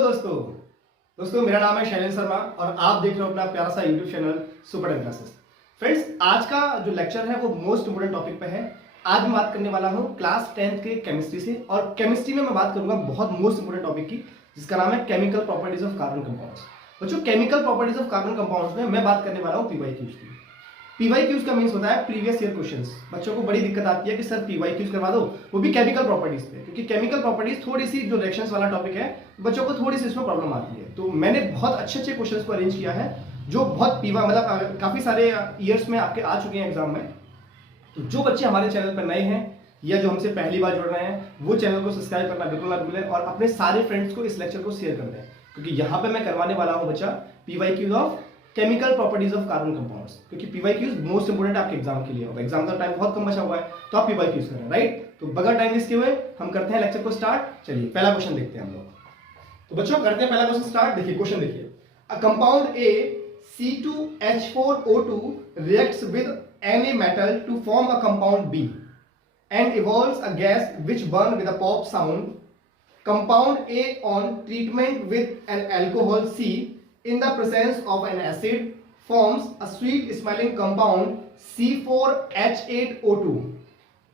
दोस्तों मेरा नाम है शैलेंद्र शर्मा और आप देख रहे हो अपना प्यारा सा YouTube channel super ten classes. Friends, आज का जो लेक्चर है वो मोस्ट इंपोर्टेंट टॉपिक पे है। आज मैं बात करने वाला हूँ क्लास 10th के केमिस्ट्री से, और केमिस्ट्री में मैं बात करूंगा बहुत मोस्ट इंपोर्टेंट टॉपिक की, जिसका नाम है chemical properties of carbon compounds. बच्चों, chemical properties of carbon compounds में मैं बात करने वाला हूँ पीवाईक्यूज की। पीवाईक्यूज का मींस होता है प्रीवियस ईयर क्वेश्चंस। बच्चों को बड़ी दिक्कत आती है कि सर पीवाईक्यूज करवा दो, वो भी केमिकल प्रॉपर्टीज पे, क्योंकि केमिकल प्रॉपर्टीज थोड़ी सी जो रिएक्शंस वाला टॉपिक है बच्चों को थोड़ी सी इसमें प्रॉब्लम आती है। तो मैंने बहुत अच्छे अच्छे क्वेश्चंस को अरेंज किया है जो बहुत पीवा मतलब काफी सारे ईयर्स में आपके आ चुके हैं एग्जाम में। तो जो बच्चे हमारे चैनल पर नए हैं या जो हमसे पहली बार जुड़ रहे हैं वो चैनल को सब्सक्राइब करना बिल्कुल ना भूलें और अपने सारे फ्रेंड्स को इस लेक्चर को शेयर कर दें, क्योंकि यहाँ पे मैं करवाने वाला हूँ बच्चा PYQs of chemical properties of carbon compounds, क्योंकि पीवाईक्यूज मोस्ट इंपोर्टेंट आपके एग्जाम के लिए होगा। एग्जाम का टाइम बहुत कम बचा हुआ है तो आप पीवाईक्यूज करें, राइट। तो बगैर टाइम वेस्ट किए हुए हम करते हैं लेक्चर को स्टार्ट। चलिए पहला क्वेश्चन देखते हैं हम लोग। तो बच्चों करते हैं पहला क्वेश्चन स्टार्ट। देखिए क्वेश्चन देखिए, a compound A C2H4O2 reacts with Na metal to form a compound B and evolves a gas which burn with a pop sound. Compound A on treatment with an alcohol C in the presence of an acid forms a sweet smelling compound C4H8O2.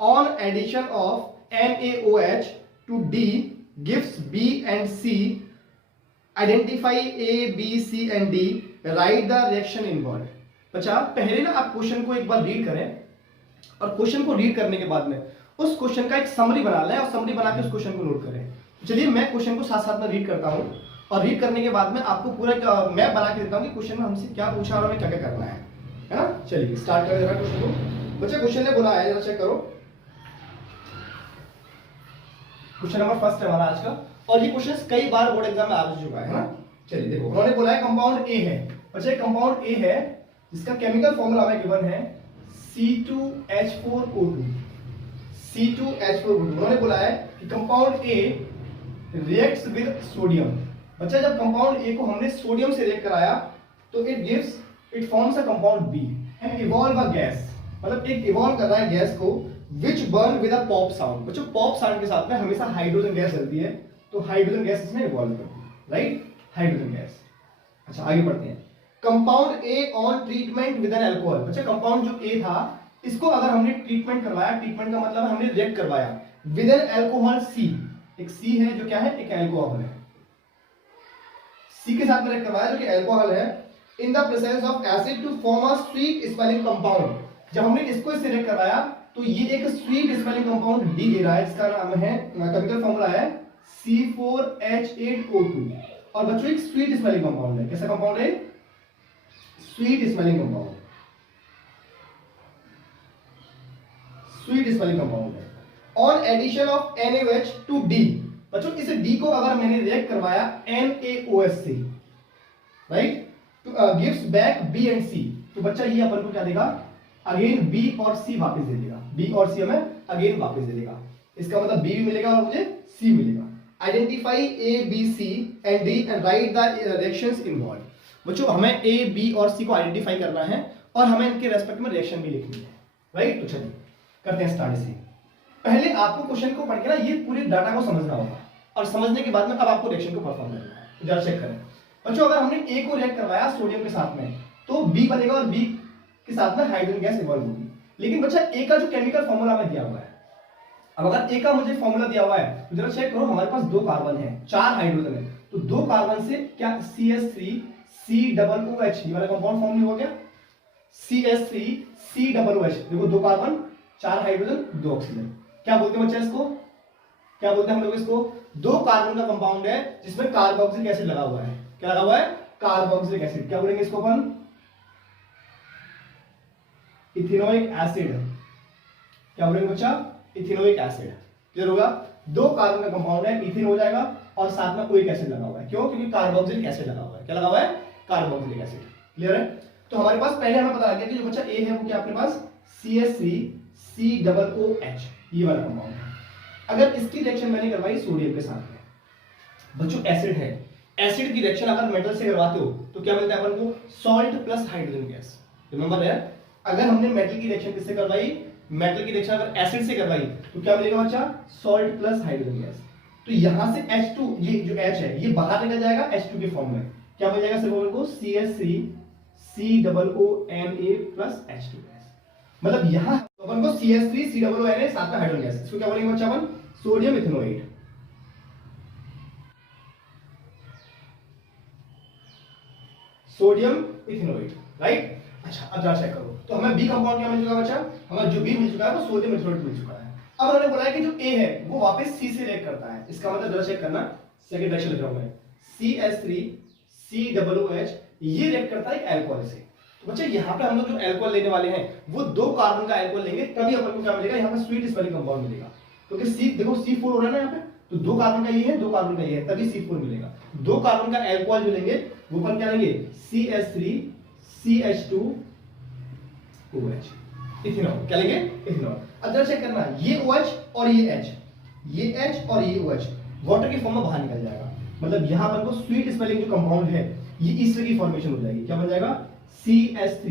On addition of NaOH to D gives B and C. Identify A, B, C and D. Write the reaction involved. बच्चा पहले ना आप question को एक बार read करें और question को read करने के बाद में उस क्वेश्चन का एक समरी बना लें और समरी बना के उस क्वेश्चन को नोट करें। चलिए मैं क्वेश्चन को साथ साथ में रीड करता हूं और रीड करने के बाद में आपको पूरा मैं बना के देता हूं कि क्वेश्चन में हमसे क्या पूछा और हमें क्या क्या करना है ना। चलिए स्टार्ट करें जरा क्वेश्चन को। बच्चा क्वेश्चन ने बोला है, जरा चेक करो। क्वेश्चन नंबर फर्स्ट है हमारा आज का, और ये क्वेश्चन कई बार बोर्ड एग्जाम में आ चुका है ना। चलिए देखो, उन्होंने बोला है कंपाउंड ए है। बच्चा कंपाउंड ए है जिसका केमिकल फॉर्मूला हमें गिवन है C2H4O2। C2H4O2 उन्होंने बोला है कि compound A reacts with sodium. बच्चा जब कंपाउंड ए को हमने सोडियम से रिएक्ट कराया तो it forms a compound B and evolve a gas, मतलब एक इवॉल्व कर रहा है गैस को which burn with a pop sound. बच्चों पॉप साउंड के साथ में हमेशा हाइड्रोजन गैस चलती है, तो हाइड्रोजन गैस इसमें इवॉल्व करती है, राइट, हाइड्रोजन गैस। अच्छा आगे बढ़ते हैं। Compound A on treatment with an alcohol. बच्चा कंपाउंड जो ए था इसको अगर हमने ट्रीटमेंट करवाया, ट्रीटमेंट का मतलब हमने रिएक्ट करवाया विद एन अल्कोहल सी। एक सी है जो क्या है, एक अल्कोहल है, सी के साथ में रिएक्ट करवाया जो कि अल्कोहल है, in the presence of acid to form a sweet smelling compound. जब हमने इसको इससे रिएक्ट करवाया तो ये एक स्वीट स्मेलिंग कंपाउंड डी दे रहा है, जिसका नाम है, केमिकल फॉर्मूला है C4H8O2। और बच्चों एक स्वीट स्मेलिंग कंपाउंड है। कैसा कंपाउंड है? Sweet smelling compound, sweet smelling compound है। On addition of NaOH to D। बच्चों इस D को अगर मैंने रिएक्ट करवाया NaOH से, राइट, तो gives back B and C। तो बच्चा ये अपन को क्या देगा, अगेन B और C वापस दे देगा। B और C हमें अगेन वापस दे देगा। इसका मतलब B भी मिलेगा और मुझे C मिलेगा। Identify A, B, C and D and write the reactions involved। बच्चों हमें A, B और C को आइडेंटिफाई करना है और हमें इनके रेस्पेक्ट में रिएक्शन भी लिखनी है, राइट। तो चलिए करते हैं स्टार्ट से। पहले आपको क्वेश्चन को पढ़ के ना ये पूरे डाटा को समझना होगा और समझने के बाद में अब आपको रिएक्शन को परफॉर्म करना है। तो जरा चेक करें बच्चों, अगर हमने A को रिएक्ट करवाया सोडियम के साथ में तो B बनेगा और B के साथ में हाइड्रोजन गैस इवॉल्व होगी। लेकिन बच्चा A का जो केमिकल फॉर्मूला में दिया हुआ है, अब अगर A का मुझे फॉर्मूला दिया हुआ है तो जरा चेक करो, हमारे पास 2 कार्बन है, 4 हाइड्रोजन है, तो 2 कार्बन से क्या CH3COOH, ये वाला कंपाउंड फॉर्म नहीं हो गया, CH3COOH। देखो 2 कार्बन 4 हाइड्रोजन 2 ऑक्सीजन। क्या बोलते हैं बच्चा इसको, क्या बोलते हैं हम लोग इसको? 2 कार्बन का कंपाउंड है जिसमें कार्बोक्सिलिक एसिड लगा हुआ है। क्या लगा हुआ है? Carboxylic acid. क्या बोलेंगे इसको अपन? Ethanoic acid. क्या बोलेंगे बच्चा? Ethanoic acid. क्लियर होगा? 2 कार्बन का कंपाउंड है, इथेन हो जाएगा और साथ में ओइक एसिड लगा हुआ है। क्यों? क्योंकि कार्बोक्सिलिक एसिड लगा हुआ है। क्या लगा हुआ है? Carboxylic acid. क्लियर है? तो हमारे पास पहले हमें पता लग गया कि जो बच्चा ए है वो क्या अपने पास CH3COOH, ये वाला कंपाउंड है। अगर इसकी रिएक्शन मैंने करवाई सोडियम के साथ में, बच्चों एसिड है, एसिड की रिएक्शन अगर मेटल से करवाते हो तो क्या मिलता है अपन को? Salt plus hydrogen gas. Remember है, अगर हमने मेटल की रिएक्शन किससे करवाई, मेटल की रिएक्शन अगर एसिड से करवाई तो क्या मिलेगा बच्चा? Salt plus hydrogen gas. तो यहां से H2 ये जो H है ये बाहर निकल जाएगा H2 के फॉर्म में। क्या बन जाएगा सिर्फ को CH3 COONA प्लस H2S। मतलब यहां अपन को CH3 COONA साथ में हाइड्रोजन गैस, इसको क्या बोलेंगे बच्चा अपन? Sodium ethanoate. Sodium ethanoate, right. अच्छा अब जरा चेक करो, तो हमें बी कंपाउंड क्या मिल चुका बच्चा? हमें जो बी मिल चुका है वो सोडियम इथेनोएट मिल चुका है। अब उन्होंने बोला है कि जो ए है वो वापस सी से रिएक्ट करता है, इसका मतलब जरा चेक करना, सेकंड रिएक्शन लिख रहा हूं मैं, CH3 COOH ये रिएक्ट करता है एक अल्कोहल से। तो बच्चा यहाँ पे हम लोग जो अल्कोहल लेने वाले हैं वो 2 कार्बन का अल्कोहल लेंगे, तभी अपन को क्या मिलेगा? यहाँ पे स्वीट स्मेलिंग कंपाउंड मिलेगा, क्योंकि सी देखो C4 हो रहा है ना यहाँ पे, तो 2 कार्बन का ये है 2 कार्बन का ये है, तभी C4 मिलेगा। 2 कार्बन का अल्कोहल जो लेंगे वो अपन क्या लेंगे? CH3 CH2OH ethanol. क्या लेंगे? इथेनॉल। अब जरा चेक करना, ये OH और ये H, ये H और ये OH वाटर के फॉर्म में बाहर निकल जाएगा। मतलब यहां अपन को स्वीट स्मेलिंग जो कंपाउंड है ये ईस्टर की फॉर्मेशन हो जाएगी। क्या बन जाएगा? CH3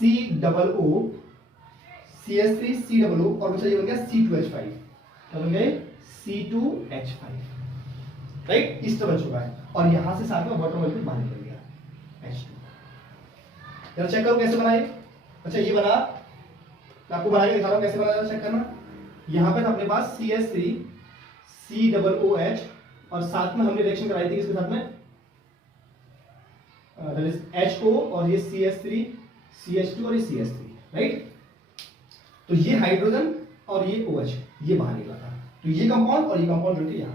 COO CH3 COO और बचा ये बन गया C2H5। क्या बन गए? C2H5, right. ईस्टर बन चुका है और यहां से साथ में वाटर मॉलिक्यूल बाहर निकल गया H2। जरा चेक करो कैसे बनाए। अच्छा ये बना, मैं आपको बना के दिखा रहा हूं कैसे बना, चेक करना। यहां पे अपने पास CH3 COOH और साथ में हमने रिएक्शन कराई थी इसके साथ में दैट इज HO और ये CH3 CH2 और ये CH3, राइट। तो ये हाइड्रोजन और ये OH ये बाहर निकला था, तो ये कंपाउंड और ये कंपाउंड जुड़ के यहां।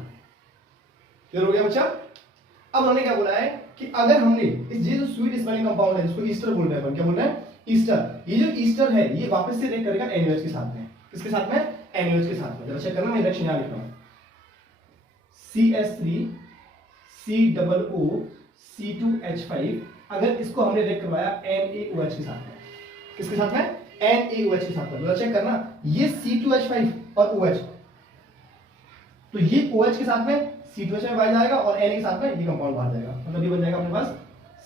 क्लियर हो गया बच्चा? अब उन्होंने क्या बोला है कि अगर हमने इस ये जो स्वीट स्मेलिंग कंपाउंड है जिसको ईस्टर बोल रहे हैं, क्या बोल रहे हैं? ईस्टर। ये जो ईस्टर है ये वापस से रिएक्ट करेगा NaOH के साथ में। किसके साथ में? NaOH के साथ में। जरा चेक करना, मैं रिएक्शन यहां लिख रहा हूं, CH3 COO C2H5। अगर इसको हमने रिएक्ट करवाया NaOH के साथ में, किसके साथ में? NaOH के साथ में। जरा चेक करना, ये C2H5 और OH, तो ये OH के साथ में C2H5 बाहर जाएगा और Na के साथ में ये कंपाउंड बाहर जाएगा। मतलब ये बन जाएगा अपने पास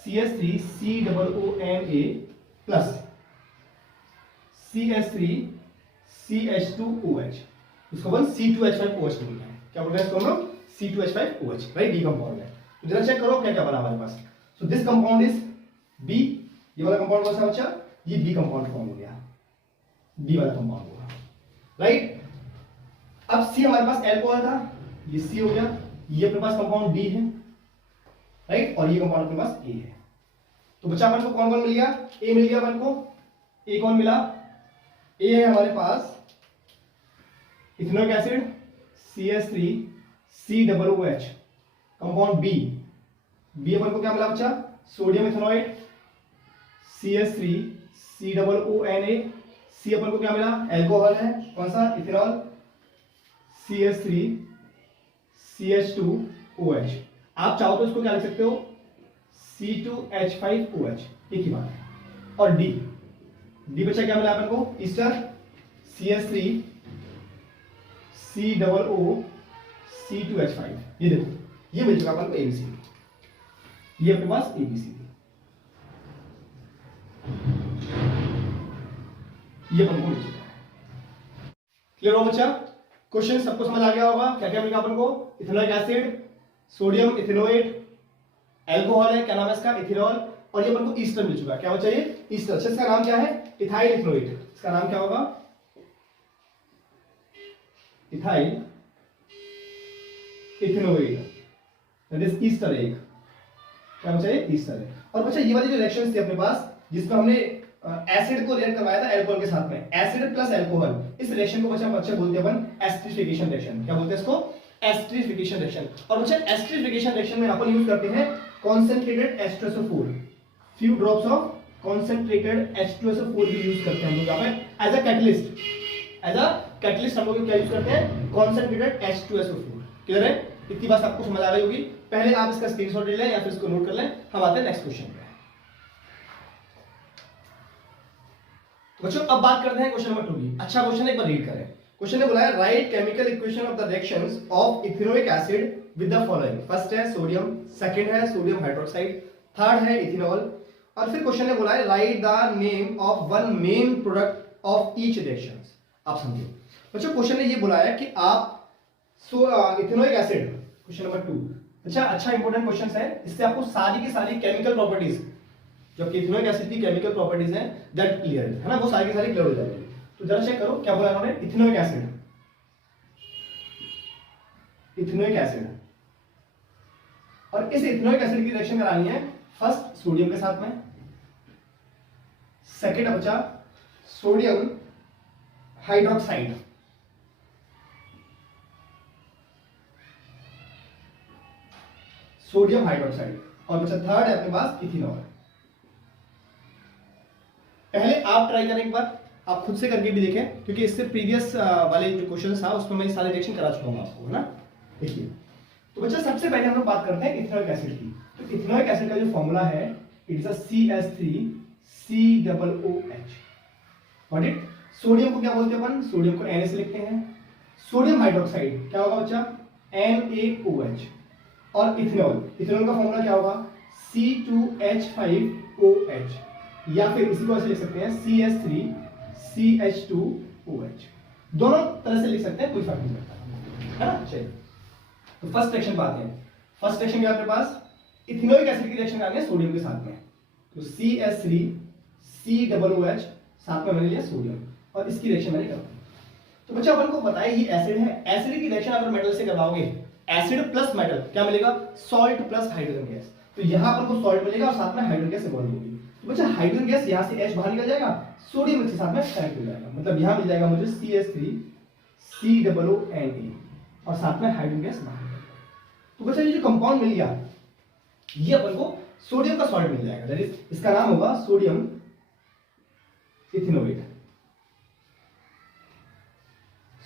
CH3 COONA plus CH3 CH2OH, इसको अपन C2H5OH बोलते हैं। क्या बोलते हैं इसको हम लोग? C2H5OH, right. डी कंपाउंड है। तो जरा चेक करो क्या क्या बना हमारे पास। So this compound is B। ये वाला कंपाउंड कौन सा बच्चा? ये B कंपाउंड फॉर्म हो गया, B वाला कंपाउंड होगा, राइट। अब C हमारे पास अल्कोहल था, ये C हो गया, ये अपने पास कंपाउंड B है, राइट, और ये कंपाउंड अपने पास A है। तो बच्चा अपन को कौन कौन मिल गया? A मिल गया अपन को। A कौन मिला? A है हमारे पास ethanoic acid CH3 COOH, compound B। B अपन को क्या मिला बच्चा? Sodium ethanoate CH3 COONA। C अपन को क्या मिला? अल्कोहल है, कौन सा? Ethanol CH3 CH2OH। आप चाहो तो इसको क्या लिख सकते हो? C2H5OH, एक ही बात है। और D बच्चा क्या मिला अपन को? Easter CH3 COO C2H5। ये देखो ये मिल चुका अपन को ABCD, ये अपने पास ABCD, ये अपन को मिल चुका है। क्लियर हो बच्चा? क्वेश्चन सबको समझ आ गया होगा। क्या क्या मिलेगा अपन को? Ethanoic acid, sodium ethanoate, alcohol है, क्या नाम है इसका? इथेनॉल, और ये अपन को ईस्टर मिल चुका है। क्या बचा ये? ईस्टर। इसका नाम क्या है? Ethyl ethanoate. इसका नाम क्या होगा? Ethyl ethanoate, that is Easter egg. क्या बचा ये? ईस्टर है। और बच्चा ये वाली जो रिएक्शंस थी अपने पास जिसमें हमने एसिड को रिएक्ट करवाया था अल्कोहल के साथ में, एसिड प्लस अल्कोहल, इस रिएक्शन को बच्चा बोलते हैं अपन एस्टरिफिकेशन रिएक्शन। क्या बोलते हैं इसको? Esterification reaction. और बच्चा एस्टरिफिकेशन रिएक्शन में अपन यूज करते हैं concentrated H2SO4, few drops of concentrated H2SO4 भी यूज करते हैं हम लोग यहाँ पे as a catalyst. As a catalyst हम लोग क्या यूज करते हैं? Concentrated H2SO4। क्लियर है? इतनी बात आपको समझ आ गई होगी। पहले आप इसका स्क्रीनशॉट ले लें या फिर इसको नोट कर लें। हम आते हैं नेक्स्ट क्वेश्चन पे। बच्चों अब बात करते हैं क्वेश्चन नंबर 2 की। अच्छा क्वेश्चन एक बार रीड करें। क्वेश्चन ने बोला है right chemical equation of the reactions of ethanoic acid with the following. First है सोडियम, सेकंड है सोडियम हाइड्रोक्साइड, थर्ड है इथेनॉल, और फिर क्वेश्चन ने बोला है right the name of one main product of each reactions. आप समझिए बच्चों, क्वेश्चन ने ये बुलाया कि आप इथेनोइक एसिड, क्वेश्चन नंबर 2। अच्छा इंपॉर्टेंट क्वेश्चन है, इससे आपको सारी की सारी केमिकल प्रॉपर्टीज, जो कि इथेनोइक एसिड की केमिकल प्रॉपर्टीज हैं, दैट क्लियर है ना, वो सारी की सारी क्लियर हो जाएगी। तो जरा चेक करो क्या बोला इन्होंने, इथेनोइक एसिड, इथेनोइक एसिड, और इस इथेनोइक एसिड की रिएक्शन करानी है फर्स्ट सोडियम के साथ में, सेकेंड बचा सोडियम हाइड्रोक्साइड, सोडियम हाइड्रोक्साइड, और बचा थर्ड है अपने पास इथेनॉल। पहले आप ट्राई करें एक बार, आप खुद से करके भी देखें, क्योंकि इससे प्रीवियस वाले जो क्वेश्चन था उसमें मैं सारे रिएक्शन करा चुका हूं आपको, है ना। देखिए तो बच्चा सबसे पहले हम लोग बात करते हैं इथेनॉइक एसिड की। तो इथेनॉइक एसिड का जो फॉर्मूला है, it is a CH3COOH। Got it. Sodium को क्या बोलते हैं अपन, सोडियम को Na से लिखते हैं। सोडियम हाइड्रोक्साइड क्या होगा बच्चा, NaOH। और इथेनॉल, इथेनॉल का फॉर्मूला क्या होगा, C2H5OH, या फिर इसी को ऐसे लिख सकते हैं CH3CH2OH। दोनों तरह से लिख सकते हैं, कोई फर्क नहीं पड़ता, है ना। चलिए तो फर्स्ट रिएक्शन पे आते हैं। फर्स्ट रिएक्शन क्या अपने पास, इथेनोइक एसिड की रिएक्शन करनी है सोडियम के साथ में। तो CH3COOH, साथ में मैंने लिया सोडियम, और इसकी रिएक्शन मैंने कर दी। तो बच्चा अपन को पता है ये एसिड है, एसिड की रिएक्शन अगर मेटल से करवाओगे, एसिड प्लस मेटल क्या मिलेगा, सॉल्ट प्लस हाइड्रोजन गैस। तो यहां अपन को सॉल्ट मिलेगा और साथ में हाइड्रोजन गैस इवॉल्व होगी। तो बच्चा हाइड्रोजन गैस यहां से H बाहर निकल जाएगा, सोडियम के साथ में कनेक्ट हो जाएगा, मतलब यहां मिल जाएगा मुझे CH3COONA, और साथ में हाइड्रोजन गैस बाहर निकल जाएगा। तो बच्चा ये जो कंपाउंड मिल गया, ये अपन को सोडियम का सॉल्ट मिल जाएगा, दैट इज इसका नाम होगा सोडियम इथेनोएट,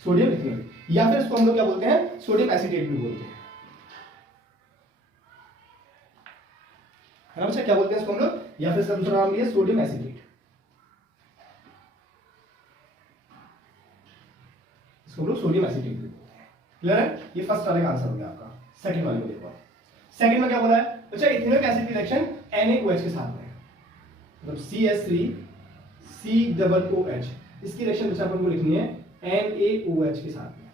सोडियम इथेनोएट, या फिर इसको हम लोग क्या बोलते हैं, सोडियम एसीटेट भी बोलते हैं, है ना बच्चा। क्या बोलते हैं इसको हम लोग, या फिर इसका दूसरा नाम भी है सोडियम एसीटेट, इसको हम लोग सोडियम एसीटेट भी बोलते हैं। क्लियर है, ये फर्स्ट वाले का आंसर हो गया आपका। सेकंड वाले को देखो, सेकंड में क्या बोला है बच्चा, इथेनोइक एसिड की रिएक्शन NaOH के साथ में, मतलब CH3COOH, इसकी रिएक्शन बच्चा अपन को लिखनी है NaOH के साथ में,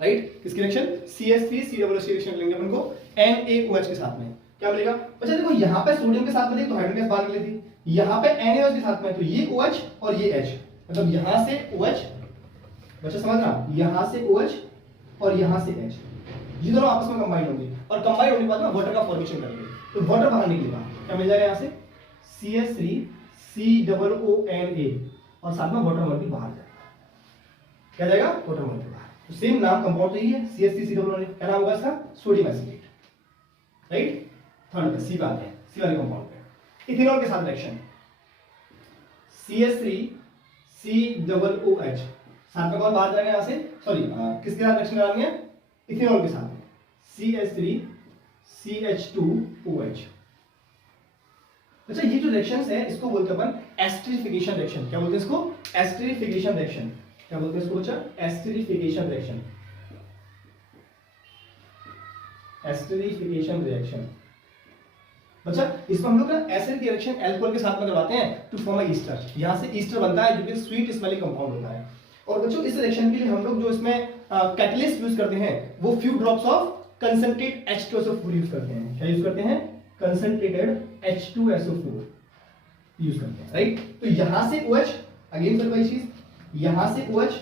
राइट। किसकी रिएक्शन, CH3COOH की रिएक्शन लेंगे अपन को NaOH के साथ में, क्या मिलेगा बच्चा, देखो यहाँ पे सोडियम के साथ में तो हाइड्रोजन गैस बाहर निकली थी, यहाँ पे NaOH के साथ में तो ये OH और ये H, मतलब यहाँ से OH, बच्चा समझना, यहाँ से OH और यहाँ से H, ये दोनों आपस में कंबाइन होंगे, और कंबाइन होने के बाद में वाटर का फॉर्मेशन करेंगे, तो वाटर बाहर निकलेगा, क्या मिल जाएगा यहाँ से CH3COONA, और साथ में वाटर मॉलिक्यूल बाहर जाएगा, क्या जाएगा, वाटर मॉलिक्यूल बाहर। तो सेम नाम कंपाउंड तो यही है, CH3COONA, क्या नाम होगा इसका, सोडियम एसीटेट, राइट। थर्ड पे सी बात है, सी वाले कंपाउंड पे इथेनॉल के साथ रिएक्शन, CH3COOH, साथ में कौन बाहर जाएगा यहाँ से, सॉरी किसके साथ रिएक्शन करानी है, इथेनॉल के साथ में, CH3CH2OH। अच्छा ये जो रिएक्शंस है इसको बोलते हैं अपन एस्टरिफिकेशन रिएक्शन। क्या बोलते हैं इसको, एस्टरिफिकेशन रिएक्शन। क्या बोलते हैं इसको बच्चा, एस्टरिफिकेशन रिएक्शन, एस्टरिफिकेशन रिएक्शन। अच्छा इसमें हम लोग ना एसिड की रिएक्शन अल्कोहल के साथ में करवाते हैं टू फॉर्म अ ईस्टर, यहां से ईस्टर बनता है जो कि स्वीट स्मेलिंग कंपाउंड होता है। और बच्चों इस रिएक्शन के लिए हम लोग जो इसमें कैटलिस्ट यूज करते हैं वो few drops of concentrate H2SO4 use करते हैं। क्या यूज करते हैं, कंसंट्रेटेड H2SO4 यूज करते हैं, राइट। तो यहां से OH, अगेन फिर वही चीज, यहां से OH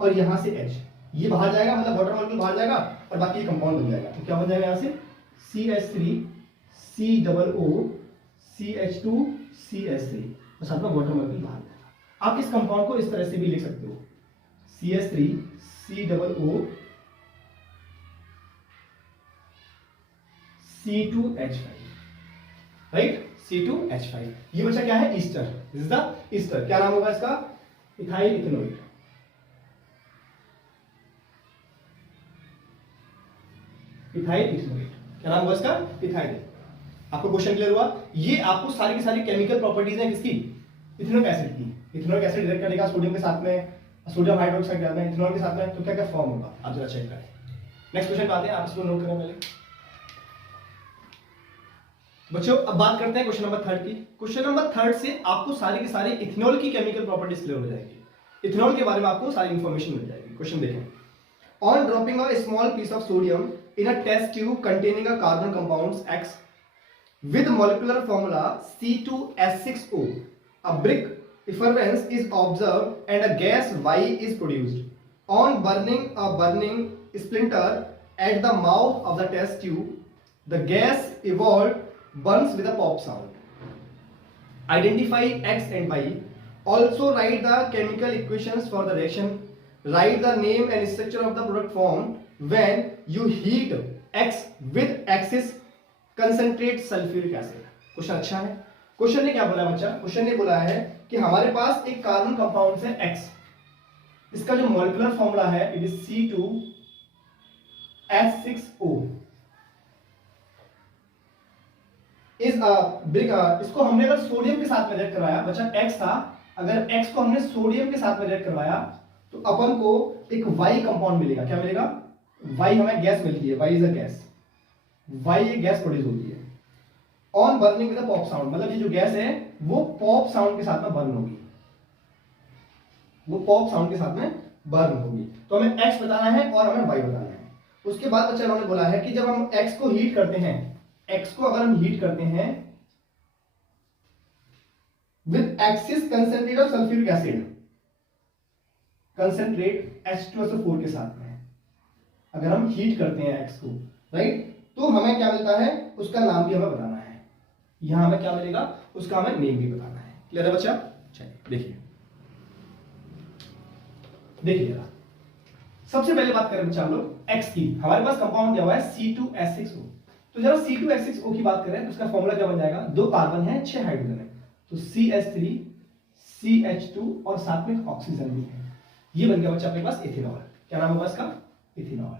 और यहां से H, ये बाहर जाएगा, मतलब वाटर मॉलिक्यूल बाहर जाएगा और बाकी कंपाउंड बन जाएगा। तो क्या बन जाएगा यहां से CH3COOCH2CH3, और साथ में वाटर मॉलिक्यूल बाहर जाएगा। आप इस कंपाउंड को इस तरह से भी लिख सकते हो, CH3COOC2H5, राइट, C2H5। ये बच्चा क्या है, Easter, this is the Easter. क्या नाम होगा इसका, इथाइल इथेनोइड, इथाइल इथेनोइड। क्या नाम होगा इसका, इथाइल। आपको क्वेश्चन क्लियर हुआ। ये आपको सारी की सारी केमिकल प्रॉपर्टीज हैं किसकी, इथेनोइक एसिड की। इथेनोइक एसिड रिएक्ट करेगा सोडियम के साथ में, सोडियम हाइड्रोक्साइड डालना है इथेनॉल के साथ में, तो क्या क्या फॉर्म होगा आप जरा चेक करें। नेक्स्ट क्वेश्चन पे आते हैं, आप इसको नोट करें पहले बच्चों। अब बात करते हैं क्वेश्चन नंबर 3 की। क्वेश्चन नंबर 3 से आपको सारी की सारी इथेनॉल की केमिकल प्रॉपर्टीज क्लियर हो जाएगी। इथेनॉल के बारे में आपको सारी इंफॉर्मेशन मिल जाएगी। क्वेश्चन देखें, on dropping a small piece of sodium in a test tube containing a carbon compounds X with molecular formula C2H6O, a brick effervescence is observed and a gas Y is produced. On burning a burning splinter at the mouth of the test tube, the gas evolved burns with a pop sound. Identify X and Y. Also write the chemical equations for the reaction. Write the name and structure of the product formed when you heat X with excess concentrate sulphuric acid. Question अच्छा है। Question ने क्या बोला बच्चा? Question ने बोला है कि हमारे पास एक कार्बन कंपाउंड है X, इसका जो मॉलिक्यूलर फॉर्मूला है it is C2H6O is brick. इसको हमने अगर सोडियम के साथ में रिएक्ट करवाया, बच्चा X था, अगर X को हमने सोडियम के साथ में रिएक्ट करवाया तो अपन को एक Y कंपाउंड मिलेगा। क्या मिलेगा? Y हमें गैस मिलती है, Y is a gas, Y ये गैस प्रोड्यूस होती है। On burning with pop sound, मतलब ये जो गैस है वो पॉप साउंड के साथ में बर्न होगी, वो पॉप साउंड के साथ में बर्न होगी। तो हमें एक्स बताना है और हमें वाई बताना है। उसके बाद बच्चा उन्होंने बोला है कि जब हम एक्स को हीट करते हैं, एक्स को अगर हम हीट करते हैं with axis concentrate of sulphuric acid, concentrate H2SO4 के साथ में अगर हम हीट करते हैं एक्स को, राइट, तो हमें क्या मिलता है उसका नाम भी हमें बताना है। यहां हमें क्या मिलेगा उसका हमें नेम भी बताना है। क्लियर है बच्चा? चलिए देखिए, देखिए जरा, सबसे पहले बात करें बच्चा हम लोग एक्स की। हमारे पास कंपाउंड क्या हुआ है C2H6O। तो जरा C2H6O की बात करें तो उसका फॉर्मूला क्या बन जाएगा? 2 कार्बन है, 6 हाइड्रोजन है, तो CH3 CH2 और साथ में ऑक्सीजन भी है। ये बन गया बच्चा अपने पास इथेनॉल। क्या नाम होगा इसका? इथेनॉल।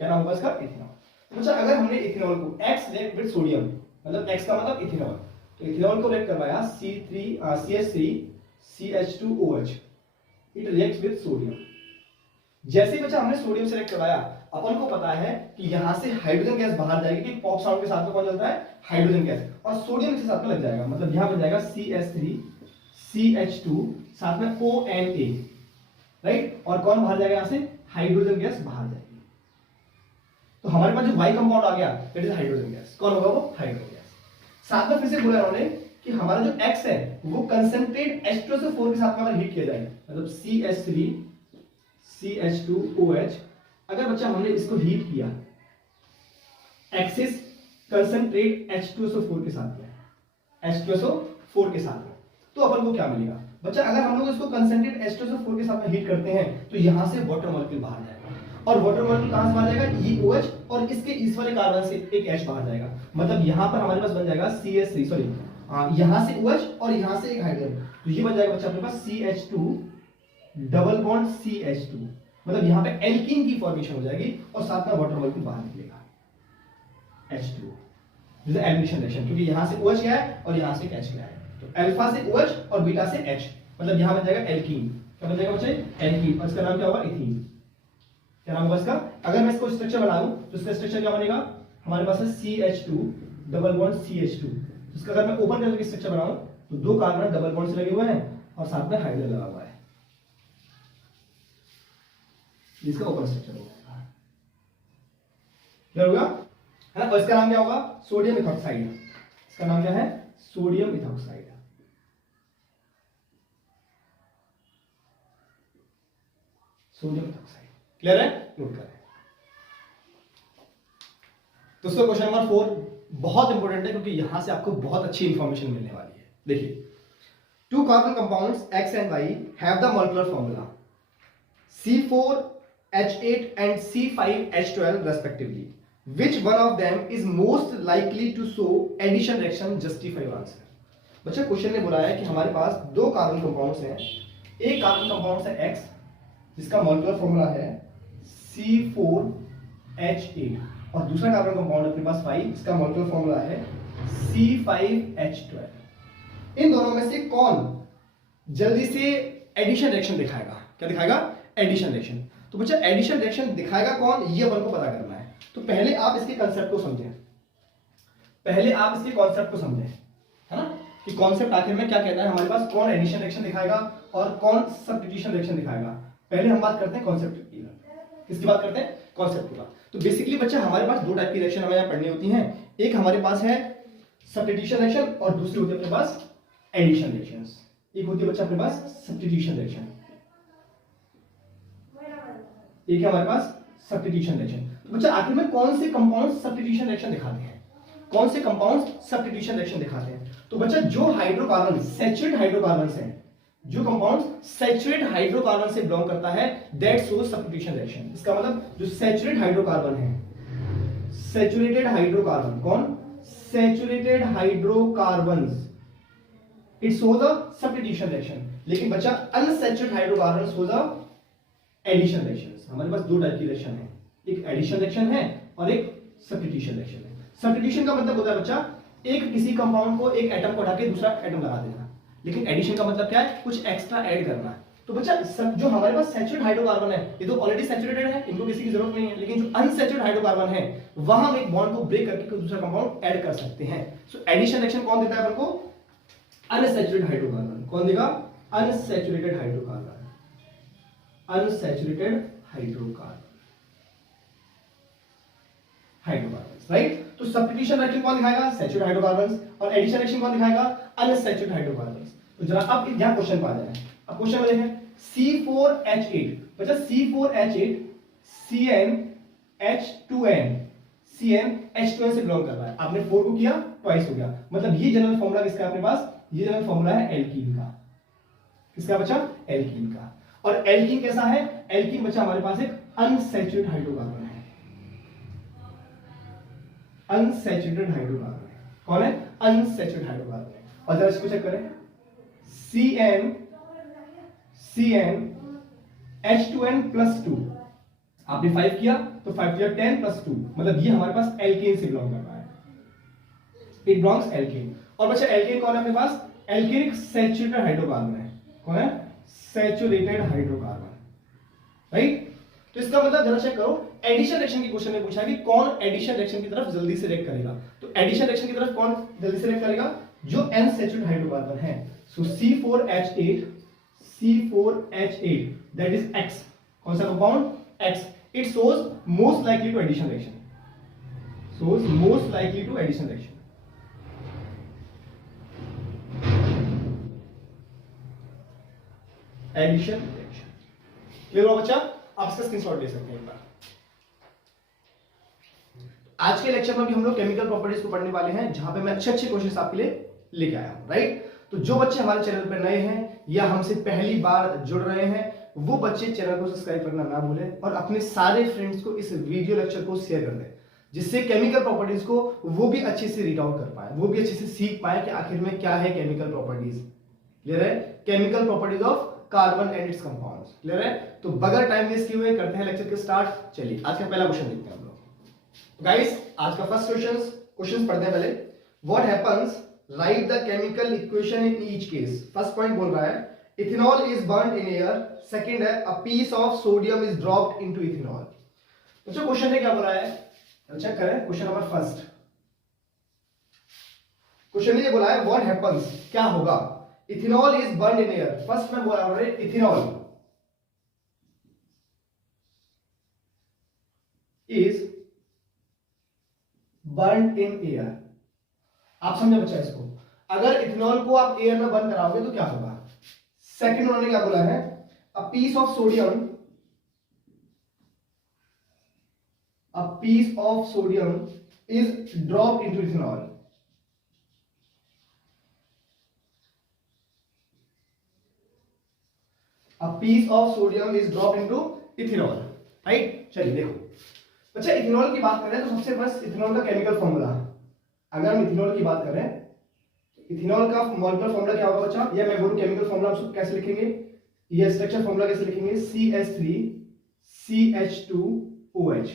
क्या नाम होगा इसका? इथेनॉल। तो बच्चा अगर हमने इथेनॉल को X रिएक्ट विद सोडियम, मतलब X का मतलब इथेनॉल, तो इथेनॉल को रिएक्ट करवाया CH3 CH2OH, it reacts with sodium. जैसे बच्चा हमने सोडियम से रिएक्ट करवाया, अपन को पता है कि यहां से हाइड्रोजन गैस बाहर जाएगी, कि पॉप साउंड के साथ में कौन चलता है? हाइड्रोजन गैस, और सोडियम के साथ में लग जाएगा, मतलब यहां बन जाएगा CH3 CH2 साथ में ONA, राइट, और कौन बाहर जाएगा? यहां से हाइड्रोजन गैस बाहर जाएगी। तो हमारे पास जो Y कंपाउंड आ गया दैट इज हाइड्रोजन गैस। कौन होगा वो? Hydrogen gas. साथ में फिर से बोला उन्होंने कि हमारा जो X है वो कंसंट्रेट H2SO4 के साथ में अगर हीट किया जाए, मतलब CH3 CH2OH, अगर बच्चा हमने इसको हीट किया एक्सिस कंसंट्रेट H2SO4 के साथ में, H2SO4 के साथ में, तो अपन को क्या मिलेगा बच्चा? अगर हम लोग इसको कंसंट्रेट H2SO4 के साथ में हीट करते हैं तो यहां से वाटर मॉलिक्यूल बाहर जाएगा, और वाटर मॉलिक्यूल कहां से बाहर जाएगा? EOH, और इसके इस वाले कार्बन से एक H बाहर जाएगा, मतलब यहां पर हमारे पास बन जाएगा CH3 सॉरी यहां से OH और यहां से एक हाइड्रोजन, तो ये बन जाएगा बच्चा अपने पास CH2 डबल बॉन्ड CH2, मतलब यहां पे एल्कीन की फॉर्मेशन हो जाएगी और साथ में वाटर मॉलिक्यूल बाहर निकलेगा H2, this is elimination reaction, क्योंकि यहां से OH गया है और यहां से H गया है, तो अल्फा से OH और बीटा से H, मतलब यहां बन जाएगा एल्कीन। क्या बन जाएगा बच्चे? एल्कीन, और इसका नाम क्या होगा? इथीन। क्या नाम होगा इसका? अगर मैं इसको स्ट्रक्चर बनाऊं तो इसका स्ट्रक्चर क्या बनेगा? हमारे पास है CH2 डबल बॉन्ड CH2, इसका अगर मैं ओपन करके स्ट्रक्चर बनाऊं तो 2 कार्बन डबल बॉन्ड से लगे हुए हैं और साथ में हाइड्रोजन लगा हुआ है, इसका ओपन स्ट्रक्चर होगा। क्लियर होगा है ना? और इसका नाम क्या होगा? Sodium ethoxide. इसका नाम क्या है? Sodium ethoxide. Sodium ethoxide. Clear है? नोट करें। दोस्तों क्वेश्चन नंबर 4 बहुत इंपॉर्टेंट है, क्योंकि यहां से आपको बहुत अच्छी इंफॉर्मेशन मिलने वाली है। देखिए, 2 carbon compounds X and Y have the molecular formula C4H8 and C5H12 respectively. Which one of them is most likely to show addition reaction? Justify your answer. बच्चा क्वेश्चन ने बोला है कि हमारे पास 2 कार्बन कंपाउंड्स हैं। एक कार्बन कंपाउंड है X जिसका मॉलिक्यूलर फॉर्मूला है C4H8, और दूसरा कार्बन कंपाउंड अपने पास Y जिसका मॉलिक्यूलर फॉर्मूला है C5H12। इन दोनों में से कौन जल्दी से एडिशन रिएक्शन दिखाएगा? क्या दिखाएगा? Addition reaction. तो बच्चा एडिशन रिएक्शन दिखाएगा कौन, ये अपन को पता करना है। तो पहले आप इसके कांसेप्ट को समझें, है ना? कि कॉन्सेप्ट आखिर में क्या कहता है हमारे पास, कौन एडिशन रिएक्शन दिखाएगा और कौन सब्स्टिट्यूशन रिएक्शन दिखाएगा। पहले हम बात करते हैं कॉन्सेप्ट की, किसकी बात करते हैं, कॉन्सेप्ट की बात। तो बेसिकली बच्चा हमारे पास दो टाइप की रिएक्शन हमें यहाँ पढ़नी होती हैं, एक हमारे पास है सब्स्टिट्यूशन रिएक्शन और दूसरी होती है अपने पास एडिशन रिएक्शंस। एक होती है बच्चा अपने पास सब्स्टिट्यूशन रिएक्शन, एक है हमारे पास सब्स्टिट्यूशन रिएक्शन। तो बच्चा आखिर में कौन से कंपाउंड सब्स्टिट्यूशन रिएक्शन दिखाते हैं, कौन से कंपाउंड सब्स्टिट्यूशन रिएक्शन दिखाते हैं। तो बच्चा जो हाइड्रोकार्बन सैचुरेट हाइड्रोकार्बन है, जो कंपाउंड सैचुरेट हाइड्रोकार्बन से बिलोंग करता है, दैट शोज सब्स्टिट्यूशन रिएक्शन। इसका मतलब जो सैचुरेट हाइड्रोकार्बन है, सैचुरेटेड हाइड्रोकार्बन, कौन, saturated hydrocarbons, it shows a substitution reaction. लेकिन बच्चा unsaturated hydrocarbon shows a addition reaction. हमारे पास दो टाइप की रिएक्शन है, एक एडिशन रिएक्शन है और एक सब्स्टिट्यूशन रिएक्शन है। सब्स्टिट्यूशन का मतलब होता है बच्चा एक किसी कंपाउंड को एक एटम को हटा के दूसरा एटम लगा देना, लेकिन एडिशन का मतलब क्या है, कुछ एक्स्ट्रा ऐड करना है। तो बच्चा जो हमारे पास सैचुरेटेड हाइड्रोकार्बन है, ये तो ऑलरेडी सैचुरेटेड है, इनको किसी की जरूरत नहीं है, लेकिन जो अनसैचुरेटेड हाइड्रोकार्बन है वहां हम एक बॉन्ड को ब्रेक करके कोई दूसरा कंपाउंड ऐड कर सकते हैं। सो एडिशन रिएक्शन कौन देता है अपन को, अनसैचुरेटेड हाइड्रोकार्बन। कौन देगा, unsaturated hydrocarbon, unsaturated hydrocarbon, hydrocarbons, right. तो सब्स्टिट्यूशन रिएक्शन कौन दिखाएगा, सैचुरेटेड हाइड्रोकार्बन्स, और एडिशन रिएक्शन कौन दिखाएगा, अनसैचुरेटेड हाइड्रोकार्बन्स। तो जरा अब यहां क्वेश्चन पे आ जाए। अब क्वेश्चन में देखें C4H8, बच्चा C4H8 CnH2n, CnH2n से बिलोंग कर रहा है। आपने 4 को किया ट्वाइस हो गया, मतलब ये जनरल फार्मूला किसका अपने पास, ये जनरल फार्मूला है एल्कीन का। किसका बच्चा, एल्कीन का। और एल्कीन कैसा है, एल्कीन बच्चा हमारे पास एक अनसैचुरेटेड हाइड्रोकार्बन है, अनसैचुरेटेड हाइड्रोकार्बन है। कौन है, अनसैचुरेटेड हाइड्रोकार्बन है। और जरा इसको चेक करें, CnH2n+2, आपने 5 किया तो 5 किया 10+2, मतलब ये हमारे पास एल्केन से बिलोंग कर रहा है, इट बिलोंग्स एल्केन। और बच्चा एल्केन कौन है अपने पास, एल्केन एक सैचुरेटेड हाइड्रोकार्बन है। कौन है, सैचुरेटेड हाइड्रोकार्बन, राइट। तो इसका मतलब जरा चेक करो, एडिशन रिएक्शन के क्वेश्चन में पूछा कि कौन एडिशन रिएक्शन की तरफ जल्दी से रिएक्ट करेगा। तो एडिशन रिएक्शन की तरफ कौन जल्दी से रिएक्ट करेगा, जो अनसैचुरेटेड हाइड्रोकार्बन है। सो C4H8 दैट इज X, कौन सा compound, X, it shows most likely to addition reaction, shows most likely to addition reaction. Addition reaction clear हुआ बच्चा, आप इसका स्क्रीनशॉट ले सकते हैं एक बार। आज के लेक्चर में भी हम लोग केमिकल प्रॉपर्टीज को पढ़ने वाले हैं, जहां पे मैं अच्छे क्वेश्चंस आपके लिए लेके आया हूं, राइट। तो जो बच्चे हमारे चैनल पर नए हैं या हमसे पहली बार जुड़ रहे हैं, वो बच्चे चैनल को सब्सक्राइब करना ना भूलें और अपने सारे फ्रेंड्स को इस वीडियो लेक्चर को शेयर कर दें, जिससे केमिकल प्रॉपर्टीज को वो भी अच्छे से रीड आउट कर पाए, वो भी अच्छे से सीख पाए कि आखिर में क्या है केमिकल प्रॉपर्टीज। क्लियर है, chemical properties of carbon and it's compounds. Clear है, तो बगैर टाइम वेस्ट किए हुए करते हैं लेक्चर के स्टार्ट। चलिए आज का पहला क्वेश्चन देखते हैं हम लोग। गाइस आज का फर्स्ट क्वेश्चन पढ़ते हैं पहले। What happens, write the chemical equation in each case. First point बोल रहा है ethanol is burned in air, second है a piece of sodium is dropped into ethanol. तो जो क्वेश्चन है क्या बोल रहा है, चेक करें क्वेश्चन नंबर फर्स्ट। क्वेश्चन ये बोला है व्हाट हैपेंस, क्या होगा, ethanol is burned in air. First में बोला है ethanol is burned in air. आप समझे बच्चा इसको, अगर इथेनॉल को आप एयर में बर्न कराओगे तो क्या होगा। सेकंड उन्होंने क्या बोला है, a piece of sodium is dropped into ethanol. A piece of sodium is dropped into ethanol, right. चलिए देखो बच्चा, इथेनॉल की बात करें तो सबसे फर्स्ट इथेनॉल का केमिकल फॉर्मूला, अगर हम इथेनॉल की बात करें इथेनॉल का मॉलिक्यूलर फॉर्मूला क्या होगा बच्चा, या मैं बोलूं केमिकल फॉर्मूला आप कैसे लिखेंगे, ये स्ट्रक्चर फॉर्मूला कैसे लिखेंगे, CH3CH2OH,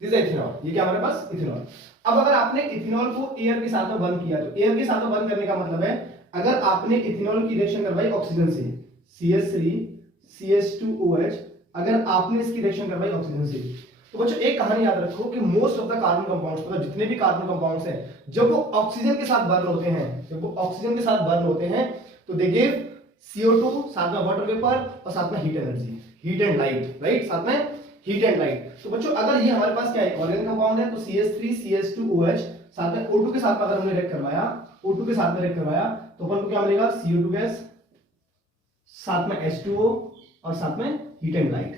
दिस इज इथेनॉल। ये क्या हमारे पास इथेनॉल। अब अगर आपने इथेनॉल को एयर के साथ में बंद किया, तो एयर के साथ में बंद करने का मतलब है अगर आपने इथेनॉल की रिएक्शन करवाई ऑक्सीजन से, CH3CH2OH, अगर आपने इसकी रिएक्शन करवाई ऑक्सीजन से, तो बच्चों एक कहानी याद रखो कि most of the carbon compounds, मतलब जितने भी कार्बन कंपाउंड्स हैं, जब वो ऑक्सीजन के साथ बर्न होते हैं, जब वो ऑक्सीजन के साथ बर्न होते हैं तो दे गिव CO2, साथ में वाटर वेपर और साथ में heat energy, heat and light, right, साथ में हीट एंड लाइट। तो बच्चों अगर ये हमारे पास क्या है, ऑर्गेनिक कंपाउंड है, तो CH3 CH2OH साथ में O2 के साथ अगर हमने रिएक्ट करवाया, O2 के साथ में रिएक्ट करवाया तो अपन को क्या मिलेगा, CO2 गैस, साथ में H2O और साथ में हीट एंड लाइट,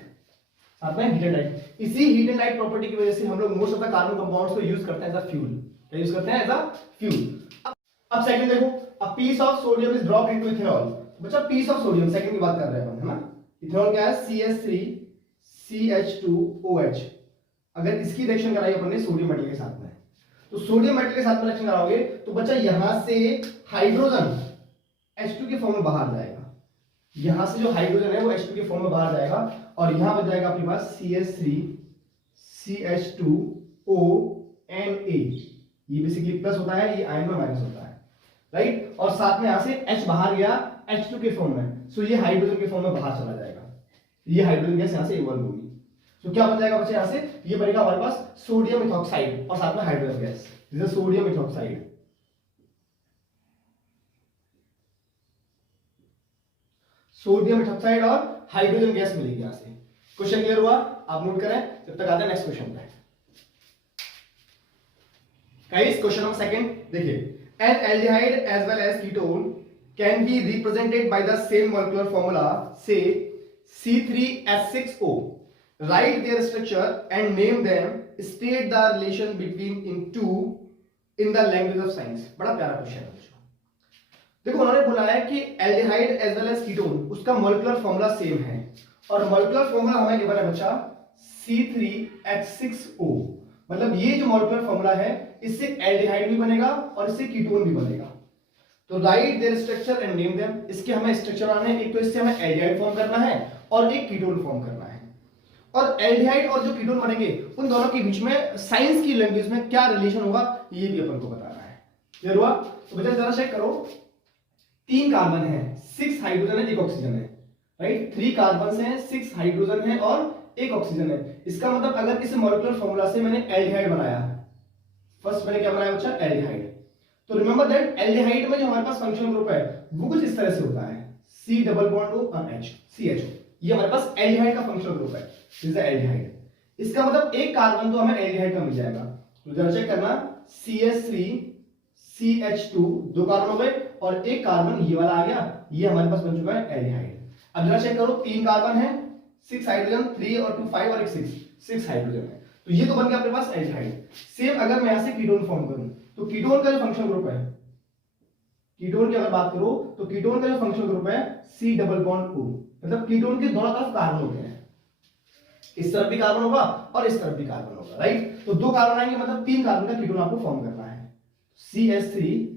साथ में हीट एंड लाइट। इसी हीट एंड लाइट प्रॉपर्टी की वजह से हम लोग most of the carbon compounds को यूज करते हैं एज अ फ्यूल। क्या यूज करते हैं, एज अ फ्यूल। अब सेकंड देखो, a piece of sodium is dropped into ethanol. बच्चा पीस ऑफ सोडियम, सेकंड की बात कर रहे हैं अपन, है ना। इथेनॉल क्या है, CH3 CH2OH। अगर इसकी रिएक्शन कराई अपन ने सोडियम मेटल के साथ में, तो सोडियम मेटल के साथ में रिएक्शन कराओगे तो बच्चा यहां से हाइड्रोजन H2 के फॉर्म में बाहर जाएगा, यहां से जो हाइड्रोजन है वो H2 के फॉर्म में बाहर जाएगा और यहां बच जाएगा आपके पास CH3 CH2ONA। ये बेसिकली प्लस होता है, ये आयन में माइनस होता है, राइट। और साथ में यहां से H बाहर गया H2 के फॉर्म में, सो ये हाइड्रोजन के फॉर्म में बाहर चला जाएगा, ये हाइड्रोजन गैस यहां से इवॉल्व होगी। तो क्या बन जाएगा बच्चे, यहां से ये बनेगा हमारे पास सोडियम इथॉक्साइड और साथ में hydrogen gas, this is sodium ethoxide. Sodium ethoxide और हाइड्रोजन गैस मिलेगी यहां से। क्वेश्चन क्लियर हुआ, आप नोट करें, जब तक आते हैं नेक्स्ट क्वेश्चन पे। गाइस क्वेश्चन नंबर सेकंड देखिए, an aldehyde as well as ketone can be represented by the same molecular formula, say C3H6O। Write their structure and name them. State the relation between in two in the language of science। बड़ा प्यारा question है बच्चों। देखो उन्होंने बोला है कि aldehyde as well as ketone, उसका मॉलिक्यूलर फॉर्मूला सेम है और मॉलिक्यूलर फॉर्मूला हमें गिवन है बच्चा C3H6O। मतलब ये जो मॉलिक्यूलर फॉर्मूला है इससे एल्डिहाइड भी बनेगा और इससे कीटोन भी बनेगा। तो right there structure and name them. इसके हमें स्ट्रक्चर आने हैं, एक तो इससे हमें एल्डिहाइड फॉर्म करना है और एक कीटोन फॉर्म करना है। और एल्डिहाइड और जो कीटोन बनेंगे उन दोनों के बीच में साइंस की लैंग्वेज में क्या रिलेशन होगा ये भी अपन को बताना है। क्लियर हुआ? तो बच्चा जरा चेक करो, 3 कार्बन है, 6 हाइड्रोजन है, 1 ऑक्सीजन है, राइट। 3 कार्बन है, 6 हाइड्रोजन है और 1 ऑक्सीजन है। इसका मतलब अगर इस मॉलिक्यूलर फॉर्मूला से मैंने एल्डिहाइड बनाया, फर्स्ट मैंने क्या बनाया बच्चा, एल्डिहाइड। तो रिमेंबर दैट एल्डिहाइड में जो हमारे पास फंक्शनल ग्रुप है वो कुछ इस तरह से होता है, C डबल बॉन्ड O और H, CH। ये हमारे पास एल्डिहाइड का फंक्शनल ग्रुप है, दिस इज एल्डिहाइड। इसका मतलब एक कार्बन तो हमें एल्डिहाइड का मिल जाएगा। तो जरा चेक करना, CH3 CH2 2 कार्बन हो गए और एक कार्बन ये वाला आ गया, ये हमारे पास बन चुका है एल्डिहाइड। अब जरा चेक करो, 3 कार्बन है, 6 हाइड्रोजन, 3 और 2 5 और एक 6 हाइड्रोजन है, तो ये तो बन गया अपने पास एल्डिहाइड। सेम अगर मैं यहां से कीटोन फॉर्म करूं तो कीटोन का जो फंक्शनल ग्रुप है, कीटोन की अगर बात करो तो कीटोन का जो फंक्शनल ग्रुप है C डबल बॉन्ड O। मतलब कीटोन के दोनों तरफ कार्बन होते हैं, इस तरफ भी कार्बन होगा और इस तरफ भी कार्बन होगा, राइट। तो 2 कार्बन आएंगे, मतलब 3 कार्बन का कीटोन आपको फॉर्म करना है। CH3